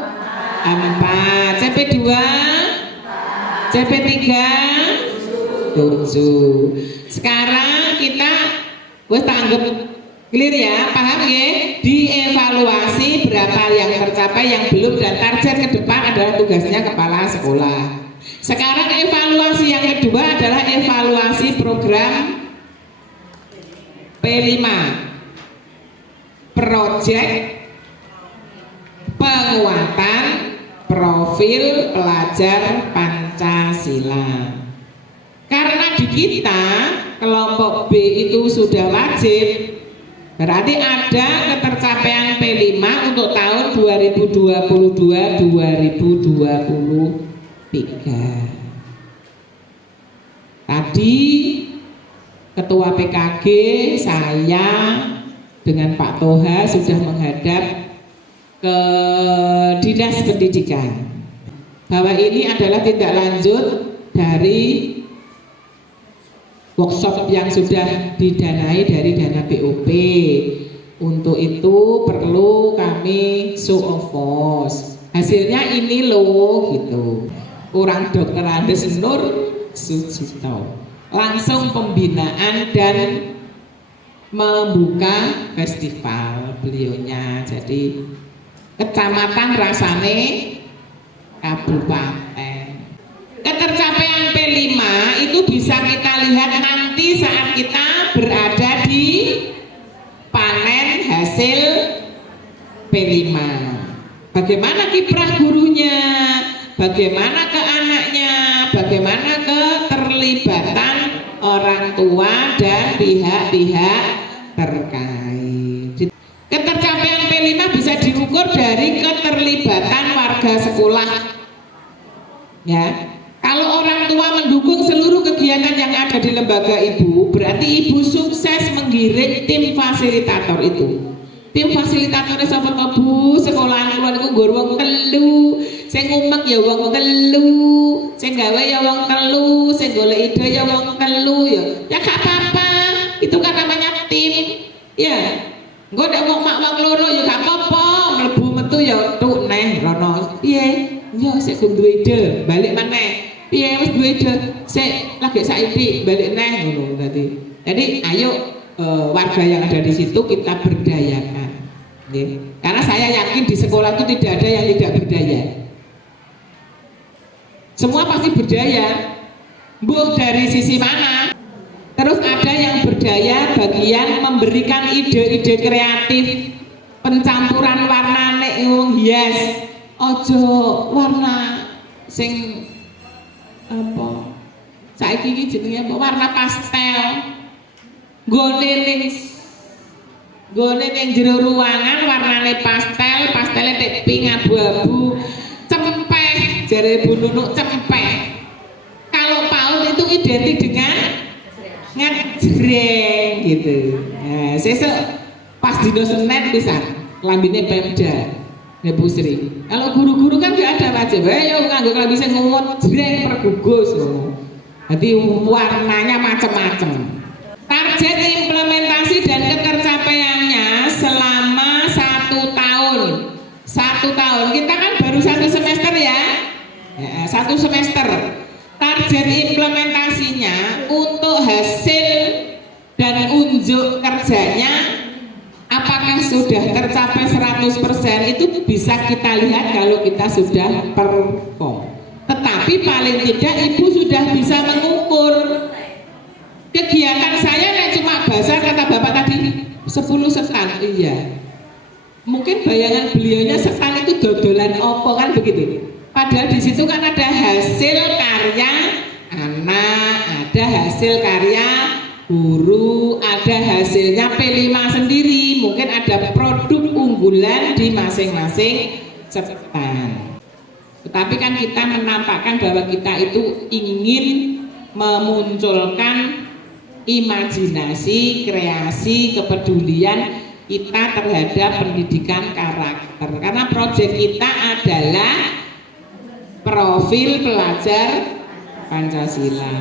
4. CP2? CP3? 7. Sekarang kita wes tanggap clear ya, paham ya? Dievaluasi berapa yang tercapai, yang belum, dan target ke depan adalah tugasnya kepala sekolah. Sekarang evaluasi yang kedua adalah evaluasi program P5, Project Penguatan Profil Pelajar Pancasila. Karena di kita kelompok B itu sudah wajib, berarti ada ketercapaian P5 untuk tahun 2022-2023. Tadi Ketua PKG saya dengan Pak Toha sudah menghadap ke Dinas Pendidikan bahwa ini adalah tindak lanjut dari workshop yang sudah didanai dari dana BOP. Untuk itu perlu kami show of force. Hasilnya ini loh gitu. Kurang Dr. Andes Nur Sucipto. Langsung pembinaan dan membuka festival beliaunya. Jadi kecamatan rasane kabupaten. Ketercapaian P5 itu bisa kita lihat nanti saat kita berada di panen hasil P5. Bagaimana kiprah gurunya, bagaimana ke anaknya, bagaimana keterlibatan orang tua dan pihak-pihak terkait. Ketercapaian P5 bisa diukur dari keterlibatan warga sekolah. Ya. Kalau orang tua mendukung seluruh kegiatan yang ada di lembaga ibu, berarti ibu sukses menggiring tim fasilitator itu. Tim fasilitatornya sapa to Bu? Sekolahan kula niku nggo wong telu, sing ngumek ya wong telu, sing gawe ya wong telu, sing golek ide ya wong telu ya. Ya gak apa-apa, itu kan namanya tim. Ya. Engko nek wong mak wong loro ya gak apa-apa, mlebu metu ya tuk neh rono. Piye? Ya sik duwe ide, balik maneh. Piye wis duwe ide, sik lagi saiki balik neh ngono tadi. Jadi ayo warga yang ada di situ kita berdayakan. Nggih. Karena saya yakin di sekolah itu tidak ada yang tidak berdaya. Semua pasti berdaya. Mbok dari sisi mana? Terus ada yang berdaya bagian memberikan ide-ide kreatif, pencampuran warna nek hias. Ojo warna sing apa saiki iki jenenge apa warna pastel gone ning jero ruangan warnane pastelnya tek pink abu-abu cempeh jare Bu Nunuk cempeh. Kalau PAUD itu identik dengan ngejreng gitu. Nah, sesuk pas dino Senin pisan lambine Pemda Bu Sri. Kalau guru-guru kan gak ada wajib, ayo nganggo klambi sing ngut jreng pergugus. Jadi warnanya macam-macam. Target implementasi dan ketercapaiannya selama 1 tahun. 1 tahun. Kita kan baru 1 semester ya. 1 semester. Target implementasinya untuk hasil dan unjuk kerjanya apakah sudah tercapai 100% itu bisa kita lihat kalau kita sudah perform. Tetapi paling tidak ibu sudah bisa mengungkapkan 10 setan, iya. Mungkin bayangan beliaunya setan itu dodolan opo kan begitu. Padahal di situ kan ada hasil karya anak, ada hasil karya guru, ada hasilnya P5 sendiri, mungkin ada produk unggulan di masing-masing setan. Tetapi kan kita menampakkan bahwa kita itu ingin memunculkan imajinasi, kreasi, kepedulian kita terhadap pendidikan karakter. Karena proyek kita adalah profil pelajar Pancasila.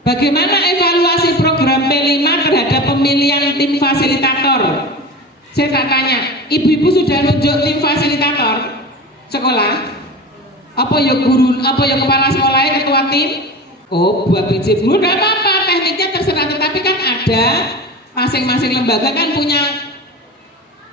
Bagaimana evaluasi program P5 terhadap pemilihan tim fasilitator? Saya tak tanya, ibu-ibu sudah nunjuk tim fasilitator sekolah? Apa ya guru, apa ya kepala sekolahnya, ketua tim? Oh, buat PJ guru tidak apa-apa, tekniknya terserah. Tetapi kan ada masing-masing lembaga kan punya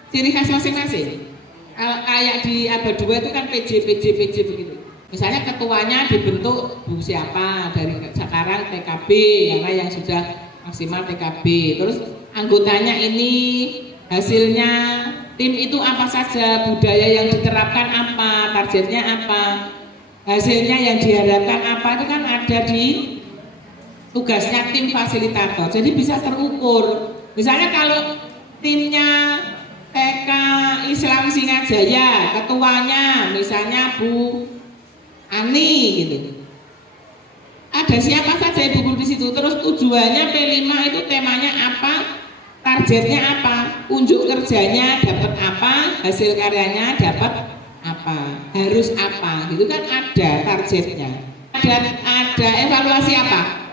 ciri khas masing-masing. Kayak di abad 2 itu kan PJ begitu. Misalnya ketuanya dibentuk bu siapa dari sekarang TKB, yang sudah maksimal TKB. Terus anggotanya ini hasilnya tim itu apa saja, budaya yang diterapkan apa, targetnya apa, hasilnya yang diharapkan apa, itu kan ada di tugasnya tim fasilitator. Jadi bisa terukur. Misalnya kalau timnya TK Islam Singajaya, ketuanya misalnya Bu Ani gitu. Ada siapa saja ibu guru di situ. Terus tujuannya P5 itu temanya apa, targetnya apa, unjuk kerjanya dapat apa, hasil karyanya dapat apa, harus apa, gitu kan ada targetnya. Ada evaluasi apa?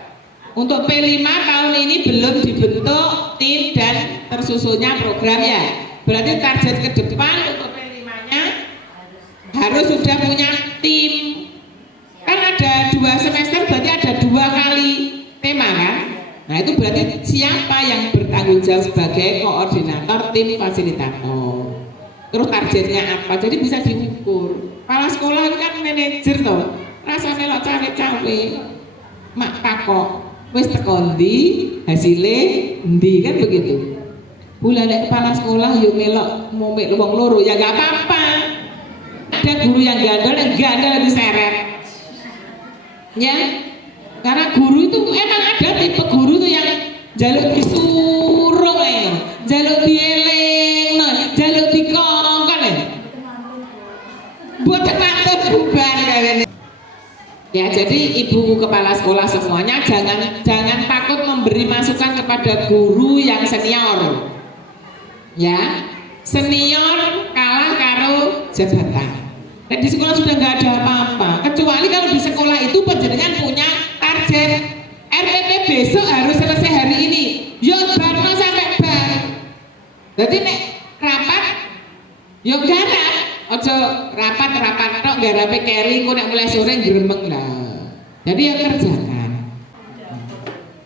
Untuk P5 tahun ini belum dibentuk tim dan tersusunnya program ya. Berarti target ke depan untuk P5-nya harus sudah punya tim. Kan ada 2 semester, berarti ada 2 kali tema kan? Nah itu berarti siapa yang bertanggung jawab sebagai koordinator tim fasilitator. Terus targetnya apa, jadi bisa diukur. Kepala sekolah itu kan manajer toh, rasa melok cawe-cawe mak takok wis teko ndi, hasile ndi, kan begitu. Bulane kepala sekolah yo melok momik wong loro ya gak apa-apa. Ada guru yang gandel diseret. Ya, karena guru itu emang ada tipe guru tuh yang jaluk disuruh jaluk dieling, jaluk dikongkon buat ngatur bubar kalian. Ya, jadi ibu kepala sekolah semuanya jangan takut memberi masukan kepada guru yang senior. Ya, senior kalah karo jabatan. Dan di sekolah sudah nggak ada apa-apa, kecuali kalau di sekolah itu penjenengan punya target RPP besok harus selesai hari ini, yuk barno sampai bar. Jadi nek rapat, yuk garap, ojo rapat tok garape keri, kok nek mulai sore gremeng lah. Jadi ya kerjakan.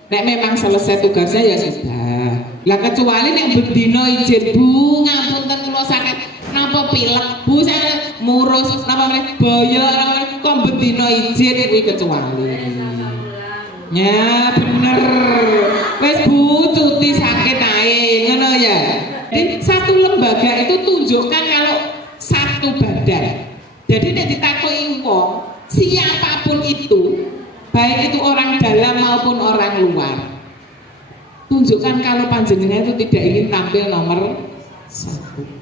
Nek memang selesai tugasnya ya sudah. Lah kecuali nek bendino izin bu, ngapunten kula sakit. Napa pilek bu, saya murus, napa meneh bayar, kok bendino izin kuwi kecuali. Ya bener, wes bu cuti sakit ae, ngono ya. Jadi satu lembaga itu tunjukkan kalau satu badan. Jadi nek ditakoki wong, siapapun itu, baik itu orang dalam maupun orang luar, tunjukkan kalau panjenengan itu tidak ingin tampil nomor 1.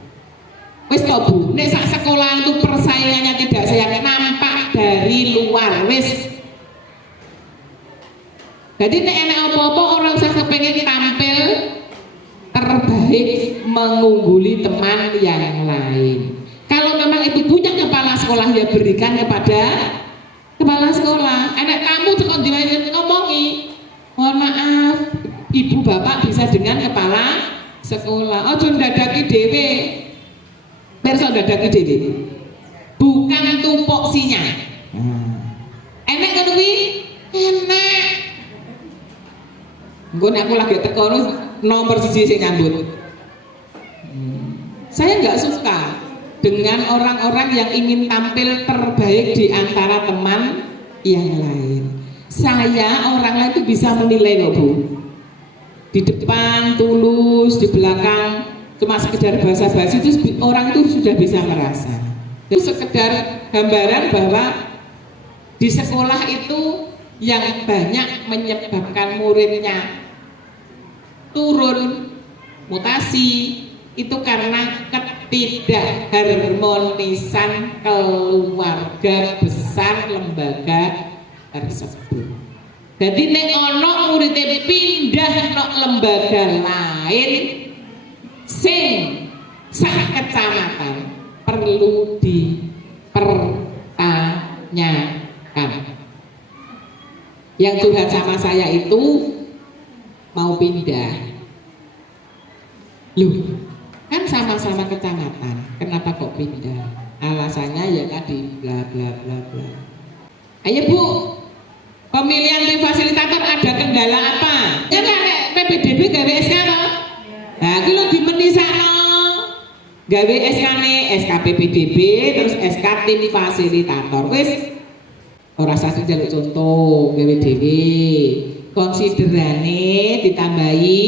Wis to Bu, nek sak sekolah itu persaingannya tidak sehat, nampak dari luar wis. Jadi nek enak apa-apa orang sak pengen tampil terbaik, mengungguli teman yang lain. Kalau memang itu punya kepala sekolah ya berikan kepada kepala sekolah. Anak kamu tekon ngomongi, mohon maaf, ibu bapak bisa dengan kepala sekolah. Ojo ndadaki dhewe. Perso dadaki dhewe. Bukan tupoksinya. Enak kan kuwi? Enak. Engko nek aku lagi teko nomor 1 sing nyambut. Saya nggak suka dengan orang-orang yang ingin tampil terbaik di antara teman yang lain. Saya orang lain itu bisa menilai loh Bu. di depan tulus, di belakang cuma sekedar basa-basi, itu orang itu sudah bisa merasa. Itu sekedar gambaran bahwa di sekolah itu yang banyak menyebabkan muridnya turun mutasi itu karena ketidakharmonisan keluarga besar lembaga tersebut. Jadi nek ono muridnya pindah nok lembaga lain sing sak kecamatan perlu dipertanyakan. Yang curhat sama saya itu mau pindah. Loh, kan sama-sama kecamatan, kenapa kok pindah? Alasannya ya tadi bla bla bla bla. Ayo Bu, pemilihan tim fasilitator ada kendala apa? Ya kan PPDB gawe SK no? Nah, iki lho dimenisakno. Gawe SK-ne SK PPDB terus SK tim fasilitator. Wis ora usah njaluk contoh gawe dhewe. Konsiderane ditambahi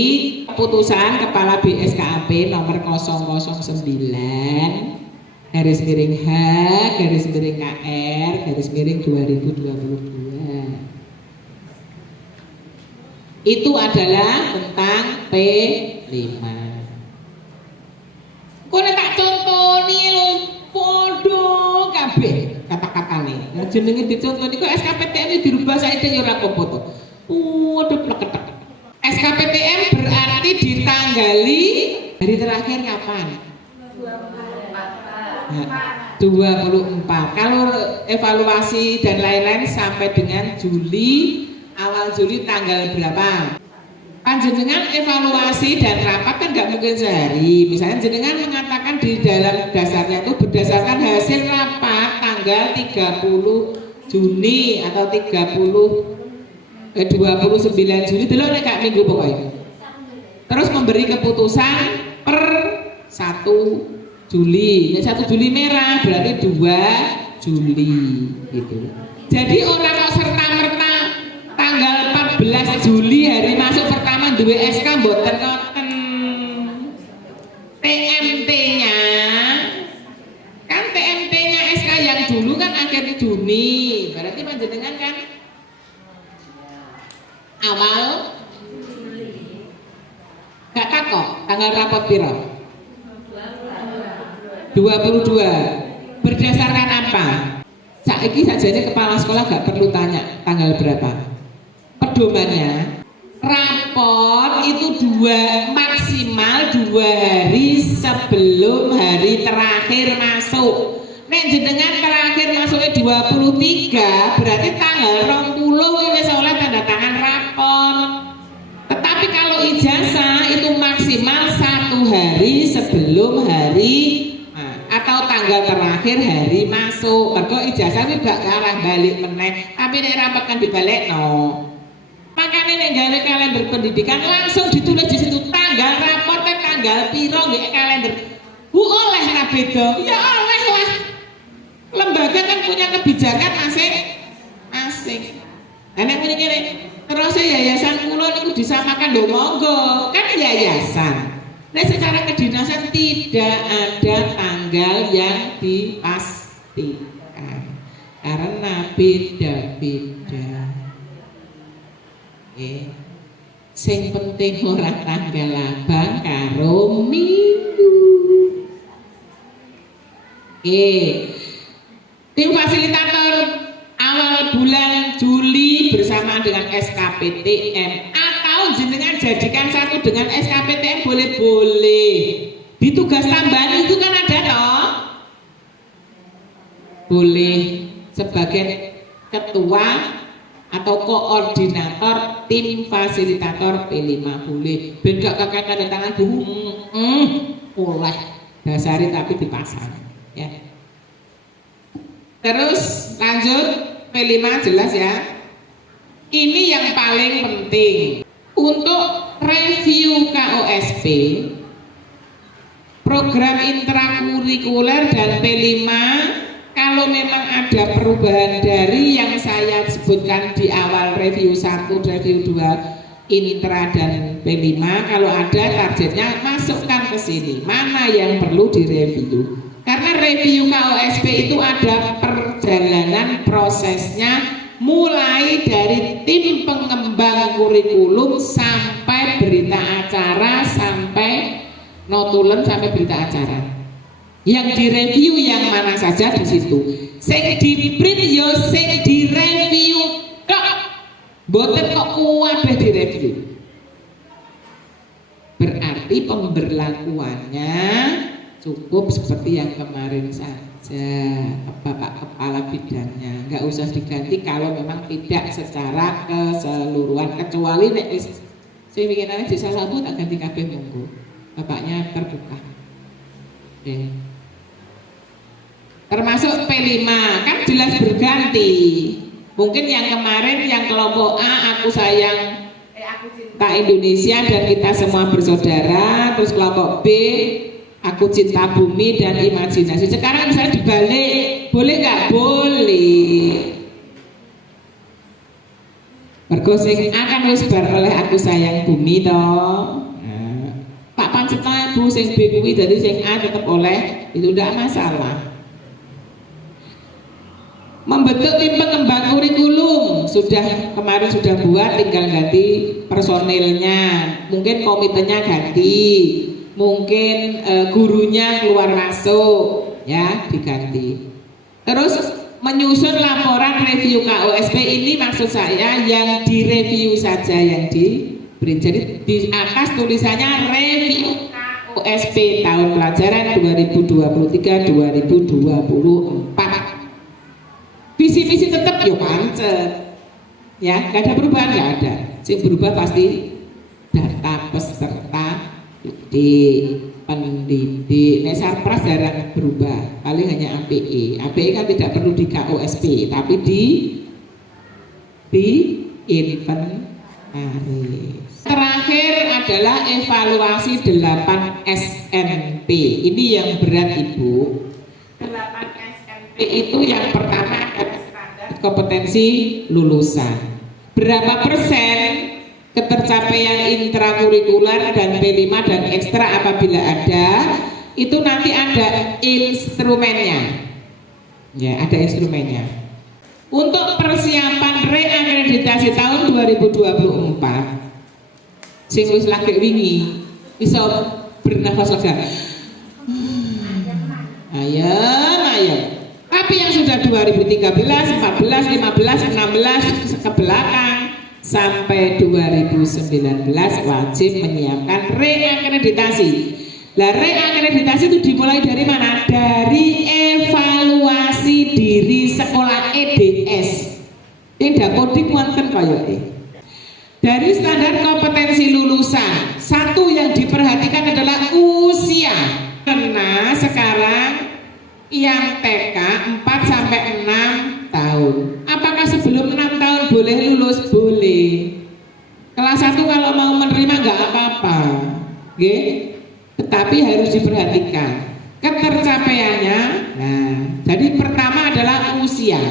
keputusan Kepala BSKAP nomor 009 garis miring H garis miring KR garis miring 2022. Itu adalah tentang P5. Kok nek tak contoni lho padha kabeh kata-katane. Lah jenenge dicontoni kok SKPTM dirubah saiki ya ora apa-apa to. Waduh pleketek. SKPTM berarti ditanggali hari terakhir kapan? 24. Kalau evaluasi dan lain-lain sampai dengan Juli, awal Juli tanggal berapa? Panjenengan evaluasi dan rapat kan nggak mungkin sehari. Misalnya jenengan mengatakan di dalam dasarnya itu berdasarkan hasil rapat tanggal 30 Juni atau 29 Juli dulu nek gak minggu pokoknya. Terus memberi keputusan per 1 Juli. Nek 1 Juli merah berarti 2 Juli gitu. Jadi orang kok serta-merta tanggal 14 Juli hari masuk pertama duwe SK mboten ngoten. TMT-nya kan TMT-nya SK yang dulu kan akhir Juni. Berarti panjenengan kan awal gak takok tanggal rapot piro? 22. Berdasarkan apa? Saiki sajane kepala sekolah gak perlu tanya tanggal berapa. Pedomannya rapot itu maksimal 2 hari sebelum hari terakhir masuk. Nek jenengan terakhir masuknya 23 berarti tanggal 20 wis oleh tanda tangan rapor. Tetapi kalau ijazah itu maksimal 1 hari sebelum hari atau tanggal terakhir hari masuk. Mergo ijazah kuwi gak arah balik meneh, tapi nek rapor kan dibalekno. Makanya nek gawe kalender pendidikan langsung ditulis di situ tanggal rapor tanggal piro nggih kalender. Oleh kabeh dong. Ya oleh lah. Lembaga kan punya kebijakan masing-masing. Nah nek ngene terus yayasan kula niku disamakan lho monggo. Kan yayasan. Nek secara kedinasan tidak ada tanggal yang dipastikan. Karena beda-beda. Sing penting ora tanggal abang karo minggu. Tim fasilitator awal bulan Juli bersama dengan SKPTM atau jenengan jadikan satu dengan SKPTM boleh-boleh. Di tugas tambahan itu kan ada toh? Boleh sebagai ketua atau koordinator tim fasilitator P5 boleh. Ben gak kakek tanda tangan oleh dasari tapi dipasang ya. Terus lanjut P5 jelas ya. Ini yang paling penting untuk review KOSP program intrakurikuler dan P5. Kalau memang ada perubahan dari yang saya sebutkan di awal review 1, review 2 intra dan P5, kalau ada targetnya masukkan ke sini. Mana yang perlu direview? Karena review KOSP itu ada perjalanan prosesnya, mulai dari tim pengembang kurikulum sampai berita acara, sampai notulen, sampai berita acara. Yang direview yang mana saja di situ. Sing di print yo sing direview kok. Boten kok kuwabeh direview. Berarti pemberlakuannya cukup seperti yang kemarin saja, Bapak Kepala Bidangnya. Nggak usah diganti kalau memang tidak secara keseluruhan, kecuali nek wis sing bikinane desa sabu tak ganti kabeh monggo. Bapaknya terbuka. Oke. Termasuk P5 kan jelas berganti. Mungkin yang kemarin yang kelompok A aku sayang aku cinta Indonesia dan kita semua bersaudara, terus kelompok B aku cinta bumi dan imajinasi. Sekarang misalnya dibalik, boleh nggak? Boleh. Mergo sing akan wis bar oleh aku sayang bumi toh. Nah, tak pancet Bu sing B kuwi dadi sing A tetap oleh, itu tidak masalah. Membentuk tim pengembang kurikulum kemarin sudah buat, tinggal ganti personilnya, mungkin komitenya ganti, mungkin gurunya keluar masuk ya diganti. Terus menyusun laporan review KOSP ini, maksud saya yang direview saja yang diberi. Jadi di atas tulisannya review KOSP tahun pelajaran 2023-2024. Visi-visi tetap yo pancet, ya nggak ada perubahan, nggak ada. Yang berubah pasti data peserta didik, pendidik. Sarpras jarang berubah, paling hanya APE. APE kan tidak perlu di KOSP, tapi di inventaris. Terakhir adalah evaluasi 8 SMP. Ini yang berat Ibu. 8 SMP itu yang pertama kompetensi lulusan. Berapa persen ketercapaian intrakurikuler dan P5 dan ekstra apabila ada, itu nanti ada instrumennya. Ya, ada instrumennya. Untuk persiapan reakreditasi tahun 2024, sing wis lagi wingi iso bernafas lega. Ayam. Tapi yang sudah 2013, 14, 15, 16 ke belakang sampai 2019 wajib menyiapkan reakreditasi. Lah reakreditasi itu dimulai dari mana? Dari evaluasi diri sekolah EDS. Ini dapodik wonten koyoke. Dari standar kompetensi lulusan, satu yang diperhatikan adalah usia. Karena sekarang yang TK 4 sampai 6 tahun. Apakah sebelum 6 tahun boleh lulus? Boleh. Kelas 1 kalau mau menerima nggak apa-apa. Okay? Tetapi harus diperhatikan ketercapaiannya. Nah, jadi pertama adalah usia.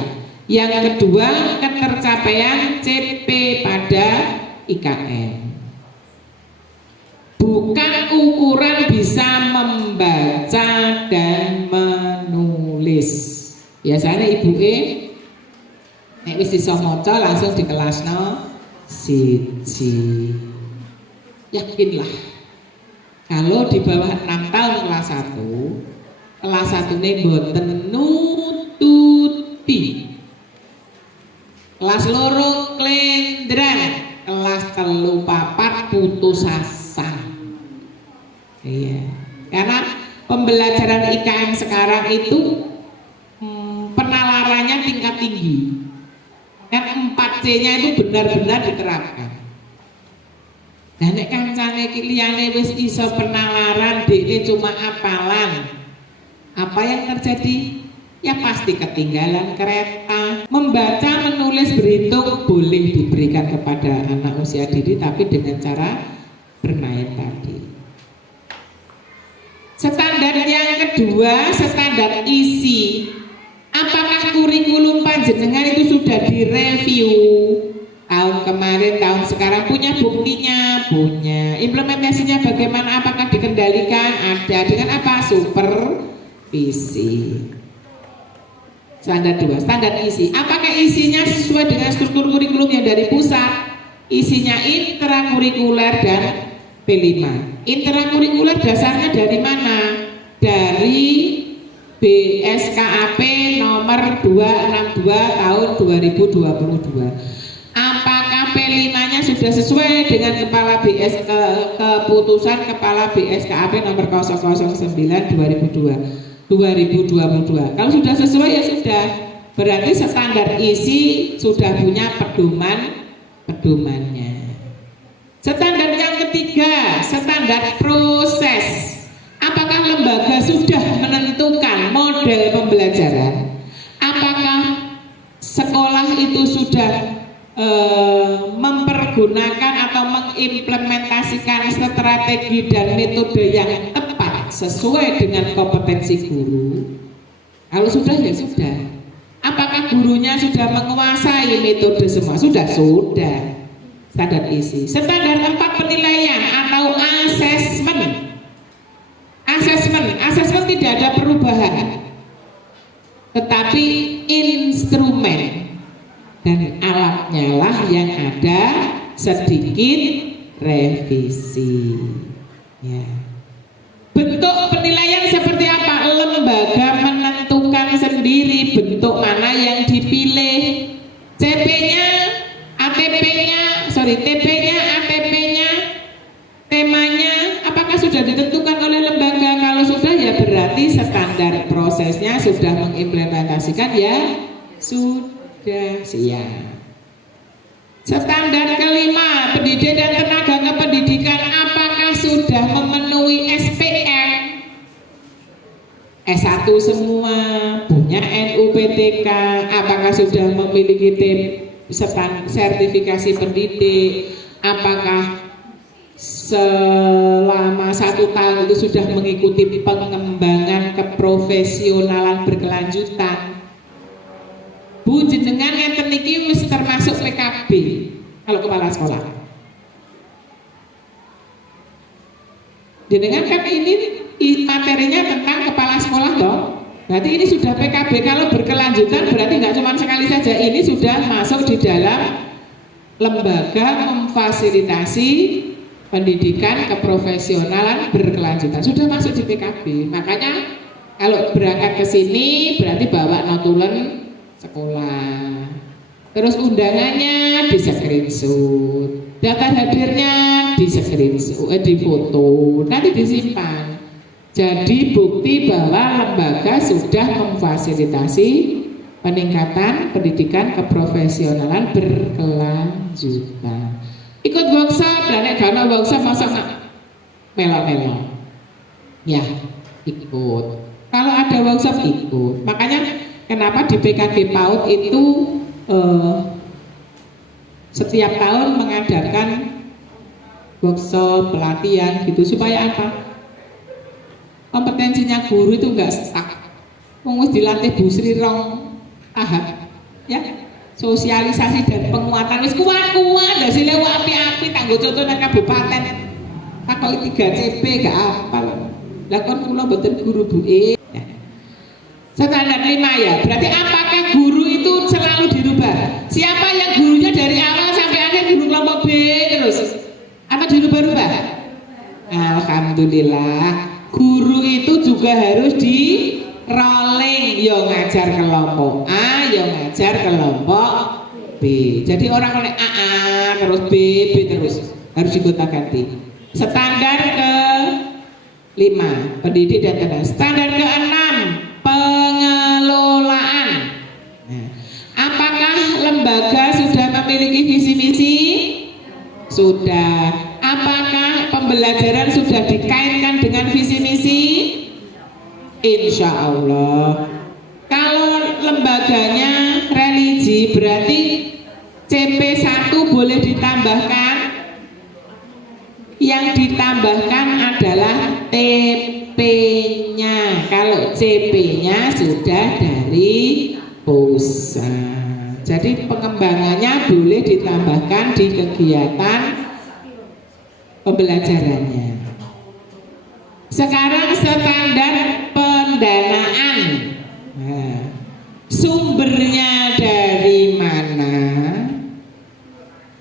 Yang kedua ketercapaian CP pada IKN. Bukan ukuran bisa membaca dan menulis. Biasanya ibu nek wis iso maca langsung di kelasno siji. Yakinlah kalau di bawah 6 tahun kelas 1 ini mboten nututi. Kelas loro klendran, kelas 3 4 putus asa. Iya, karena pembelajaran IKN sekarang itu penalarannya tingkat tinggi. Kan 4C-nya itu benar-benar diterapkan. Dan nek kancane iki liyane wis iso penalaran, dhekne cuma apalan. Apa yang terjadi? Ya pasti ketinggalan kereta. Membaca, menulis, berhitung boleh diberikan kepada anak usia dini, tapi dengan cara bermain tadi. Standar yang kedua, standar isi. Apakah kurikulum panjenengan itu sudah direview tahun kemarin, tahun sekarang? Punya buktinya? Punya. Implementasinya bagaimana? Apakah dikendalikan? Ada. Dengan apa? Supervisi. Standar 2, standar isi. Apakah isinya sesuai dengan struktur kurikulum yang dari pusat? Isinya intrakurikuler dan P5. Intrakurikuler dasarnya dari mana? Dari BSKAP nomor 262 tahun 2022. Apakah P5-nya sudah sesuai dengan keputusan Kepala BSKAP nomor 009 2022. Kalau sudah sesuai ya sudah. Berarti standar isi sudah punya pedomannya. Standar yang ketiga, standar proses. Apakah lembaga sudah menentukan model pembelajaran? Apakah sekolah itu sudah mempergunakan atau mengimplementasikan strategi dan metode yang tepat sesuai dengan kompetensi guru? Kalau sudah ya sudah. Apakah gurunya sudah menguasai metode semua? Sudah. Standar isi. Standar 4 penilaian atau asesmen. Asesmen tidak ada perubahan, tetapi instrumen dan alatnya lah yang ada sedikit revisi. Ya. Bentuk penilaian seperti apa? Lembaga menentukan sendiri bentuk mana yang dipilih. CP-nya, ATP-nya, TP-nya, ATP-nya, temanya, apakah sudah ditentukan oleh lembaga? Kalau sudah ya berarti standar prosesnya sudah mengimplementasikan ya sudah. Siap. Standar kelima, pendidik dan tenaga kependidikan apakah sudah memenuhi SPM? S1 semua, punya NUPTK, apakah sudah memiliki sertifikasi pendidik? Apakah selama 1 tahun itu sudah mengikuti pengembangan keprofesionalan berkelanjutan? Bu, jenengan ngenten niki wis termasuk PKB kalau kepala sekolah. Jenengan kan ini materinya tentang kepala sekolah dong. Berarti ini sudah PKB. Kalau berkelanjutan berarti nggak cuma sekali saja, ini sudah masuk di dalam lembaga memfasilitasi pendidikan keprofesionalan berkelanjutan. Sudah masuk di PKB. Makanya kalau berangkat ke sini berarti bawa notulen sekolah, terus undangannya di screenshot, daftar hadirnya di screenshot, di foto, nanti disimpan. Jadi bukti bahwa lembaga sudah memfasilitasi peningkatan pendidikan keprofesionalan berkelanjutan. Ikut workshop, dan karena workshop masa melo-melo, ya ikut. Kalau ada workshop ikut. Makanya kenapa di PKG PAUD itu setiap tahun mengadakan workshop, pelatihan gitu, supaya apa? Kompetensinya guru itu enggak stuck. Wis dilatih Bu Sri rong tahap, ya. Sosialisasi dan penguatan wis kuat-kuat, dasile api-api kanggo contoh nang kabupaten. Takoki 3 CP gak apal. Lah kon kula mboten guru Bu Standar 5 ya, berarti apakah guru itu selalu dirubah? Siapa yang gurunya dari awal sampai akhir guru kelompok B terus? Apa dirubah-rubah? Alhamdulillah, guru itu juga harus di rolling, yo ngajar kelompok A, yo ngajar kelompok B. Jadi orang oleh A terus B terus harus digonta-ganti. Standar ke-5, pendidik dan tenaga. Standar ke-6, pengelolaan. Apakah lembaga sudah memiliki visi misi? Sudah. Apakah pembelajaran sudah dikaitkan dengan visi misi? Insya Allah. Kalau lembaganya religi berarti CP1 boleh ditambahkan. Yang ditambahkan adalah TP-nya. Kalau CP-nya sudah dari pusat. Jadi pengembangannya boleh ditambahkan di kegiatan pembelajarannya. Sekarang standar pendanaan. Nah, sumbernya dari mana?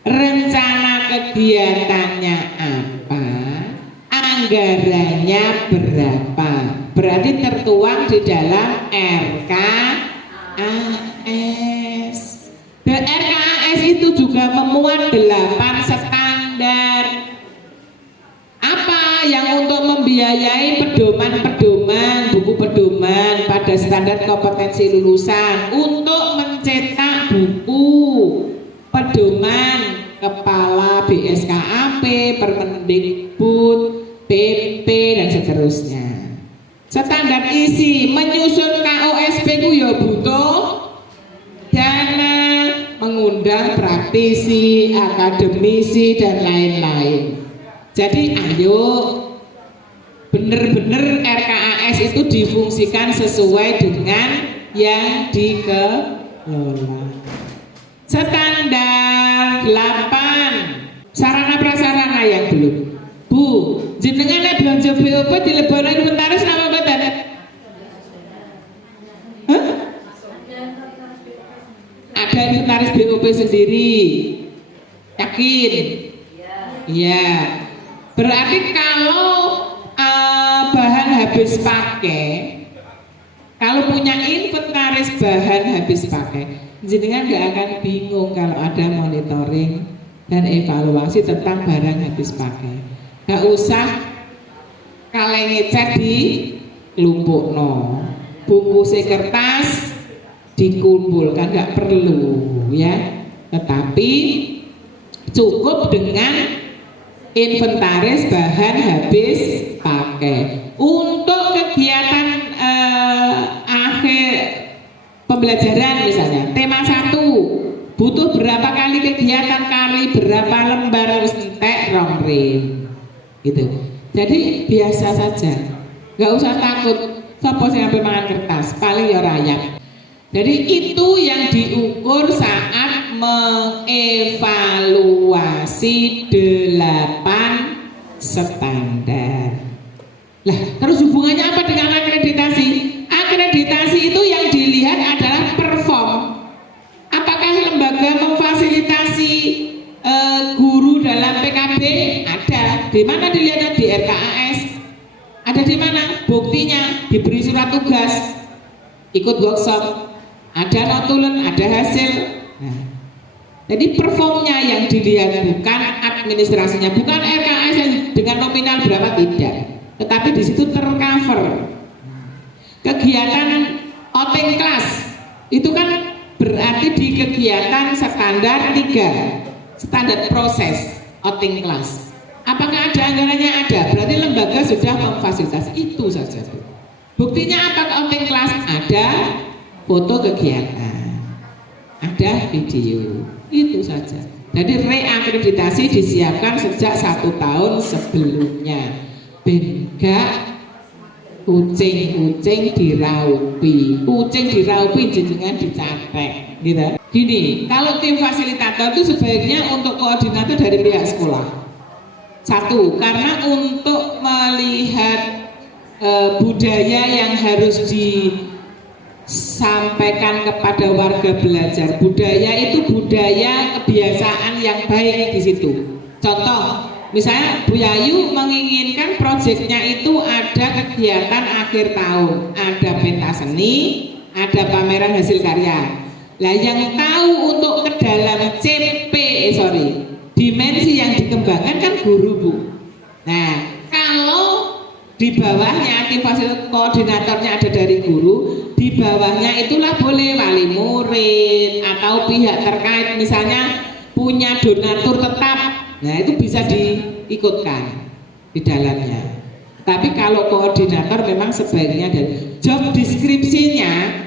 Rencana kegiatannya apa? Anggarannya berapa? Berarti tertuang di dalam RKAS. Dan RKAS itu juga memuat 8 standar. Apa yang untuk membiayai pedoman-pedoman, buku pedoman pada standar kompetensi lulusan, untuk mencetak buku pedoman kepala BSKAP, Permendikbud, PP dan seterusnya. Standar isi menyusun KOSP ku ya butuh dana, mengundang praktisi, akademisi dan lain-lain. Jadi ayo bener-bener RKAS itu difungsikan sesuai dengan yang dikelola. Standar 8 sarana prasarana yang belum. Bu, jenengan belanja BOP di Lebanon inventaris nama mboten? Ada inventaris BOP sendiri. Yakin? Iya. Berarti kalau bahan habis pakai, kalau punya inventaris bahan habis pakai, jenengan nggak akan bingung kalau ada monitoring dan evaluasi tentang barang habis pakai. Nggak usah kalian ngecek di lumpukno, bungkus kertas dikumpulkan, nggak perlu ya. Tetapi cukup dengan inventaris bahan habis pakai. Untuk kegiatan akhir pembelajaran misalnya tema 1 butuh berapa kali kegiatan kali berapa lembar wis entek rongrin gitu. Jadi biasa saja, nggak usah takut sapa sing ape mangan kertas, paling ya rayap. Jadi itu yang diukur saat mengevaluasi 8 standar. Lah, terus hubungannya apa dengan akreditasi? Akreditasi itu yang dilihat adalah perform. Apakah lembaga memfasilitasi guru dalam PKB? Ada. Di mana dilihatnya? Di RKAS. Ada di mana? Buktinya diberi surat tugas, ikut workshop, ada notulen, ada hasil. Nah, jadi performnya yang dilihat, bukan administrasinya, bukan RKAS yang dengan nominal berapa, tidak. Tetapi di situ tercover. Kegiatan outing kelas itu kan berarti di kegiatan standar 3, standar proses outing kelas. Apakah ada anggarannya? Ada. Berarti lembaga sudah memfasilitasi, itu saja. Buktinya apa outing kelas? Ada foto kegiatan, ada video, itu saja. Jadi reakreditasi disiapkan sejak 1 tahun sebelumnya. Bengkak kucing diraupi jenengan dicatek gitu. Gini, kalau tim fasilitator itu sebaiknya untuk koordinator dari pihak sekolah. 1, karena untuk melihat budaya yang harus disampaikan kepada warga belajar. Budaya itu budaya kebiasaan yang baik di situ. Contoh, misalnya Bu Yayu menginginkan proyeknya itu ada kegiatan akhir tahun, ada pentas seni, ada pameran hasil karya. Lah yang tahu untuk ke dalam dimensi yang dikembangkan kan guru, Bu. Nah, kalau di bawahnya tim fasilitator koordinatornya ada dari guru, di bawahnya itulah boleh wali murid atau pihak terkait misalnya punya donatur tetap. Nah, itu bisa diikutkan di dalamnya. Tapi kalau koordinator memang sebaiknya dari job deskripsinya,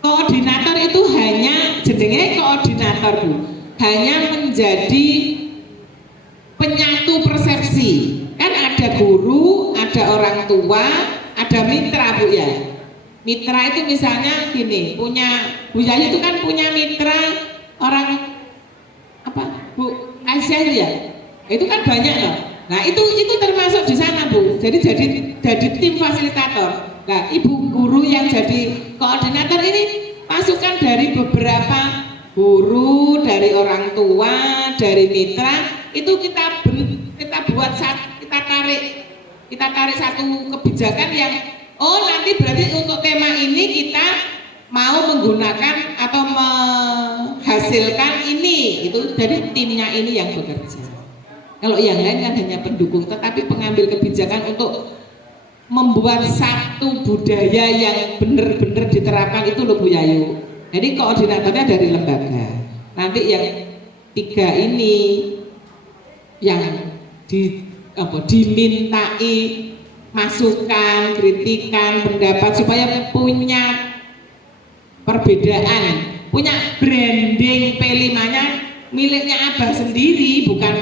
koordinator itu hanya jenenge koordinator, Bu, hanya menjadi penyatu persepsi. Kan ada guru, ada orang tua, ada mitra, Bu ya. Mitra itu misalnya gini, punya Bu Yayu itu kan punya mitra orang apa, Bu Aisyah ya. Itu kan banyak loh. Nah itu termasuk di sana Bu. Jadi tim fasilitator. Nah ibu guru yang jadi koordinator ini masukan dari beberapa guru, dari orang tua, dari mitra, itu kita buat kita tarik satu kebijakan yang nanti berarti untuk tema ini kita mau menggunakan atau menghasilkan ini, itu jadi timnya ini yang bekerja. Kalau yang lain kan hanya pendukung, tetapi pengambil kebijakan untuk membuat satu budaya yang benar-benar diterapkan itu loh Bu Yayu. Jadi koordinatornya dari lembaga. Nanti yang 3 ini yang dimintai masukan, kritikan, pendapat supaya punya perbedaan, punya branding P5-nya miliknya Abah sendiri, bukan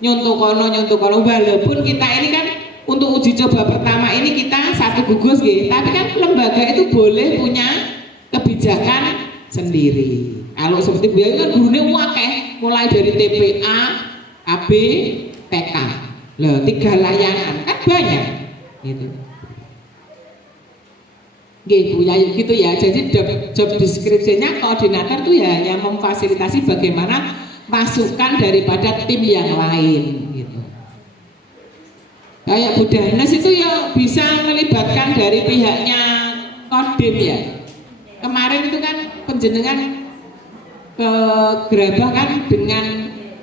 nyontoh kono. Walaupun kita ini kan untuk uji coba pertama ini kita satu gugus gitu, tapi kan lembaga itu boleh punya kebijakan sendiri. Kalau seperti Bu Yayu kan gurunya wakeh, mulai dari TPA, AB, TK. Loh, 3 layanan kan banyak gitu. Bu Yayu gitu ya. Jadi job deskripsinya koordinator tuh ya hanya memfasilitasi bagaimana masukan daripada tim yang lain gitu. Kayak Bu Danes itu ya bisa melibatkan dari pihaknya Kodim ya. Kemarin itu kan penjenengan ke Gerabah kan dengan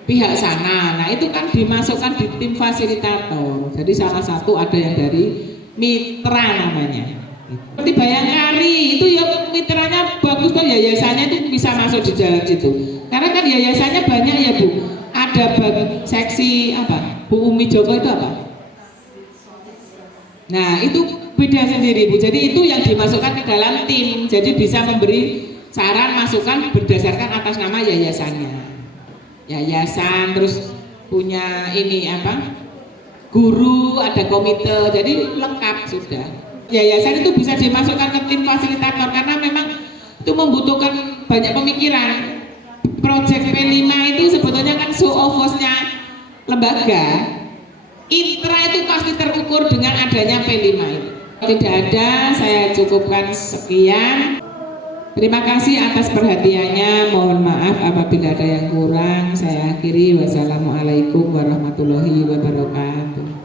pihak sana. Nah itu kan dimasukkan di tim fasilitator. Jadi salah satu ada yang dari mitra namanya. Seperti Bayangkari itu ya mitranya bagus tuh, yayasannya itu bisa masuk di jalan situ. Karena kan yayasannya banyak ya Bu. Ada seksi apa? Bu Umi Joko itu apa? Nah itu beda sendiri Bu. Jadi itu yang dimasukkan ke dalam tim. Jadi bisa memberi saran masukan berdasarkan atas nama yayasannya. Yayasan terus punya ini apa? Guru, ada komite. Jadi lengkap sudah. Yayasan itu bisa dimasukkan ke tim fasilitator karena memang itu membutuhkan banyak pemikiran. Project P5 itu sebetulnya kan show of force-nya lembaga. Intra itu pasti terukur dengan adanya P5 itu. Tidak ada, saya cukupkan sekian. Terima kasih atas perhatiannya. Mohon maaf apabila ada yang kurang. Saya akhiri. Wassalamualaikum warahmatullahi wabarakatuh.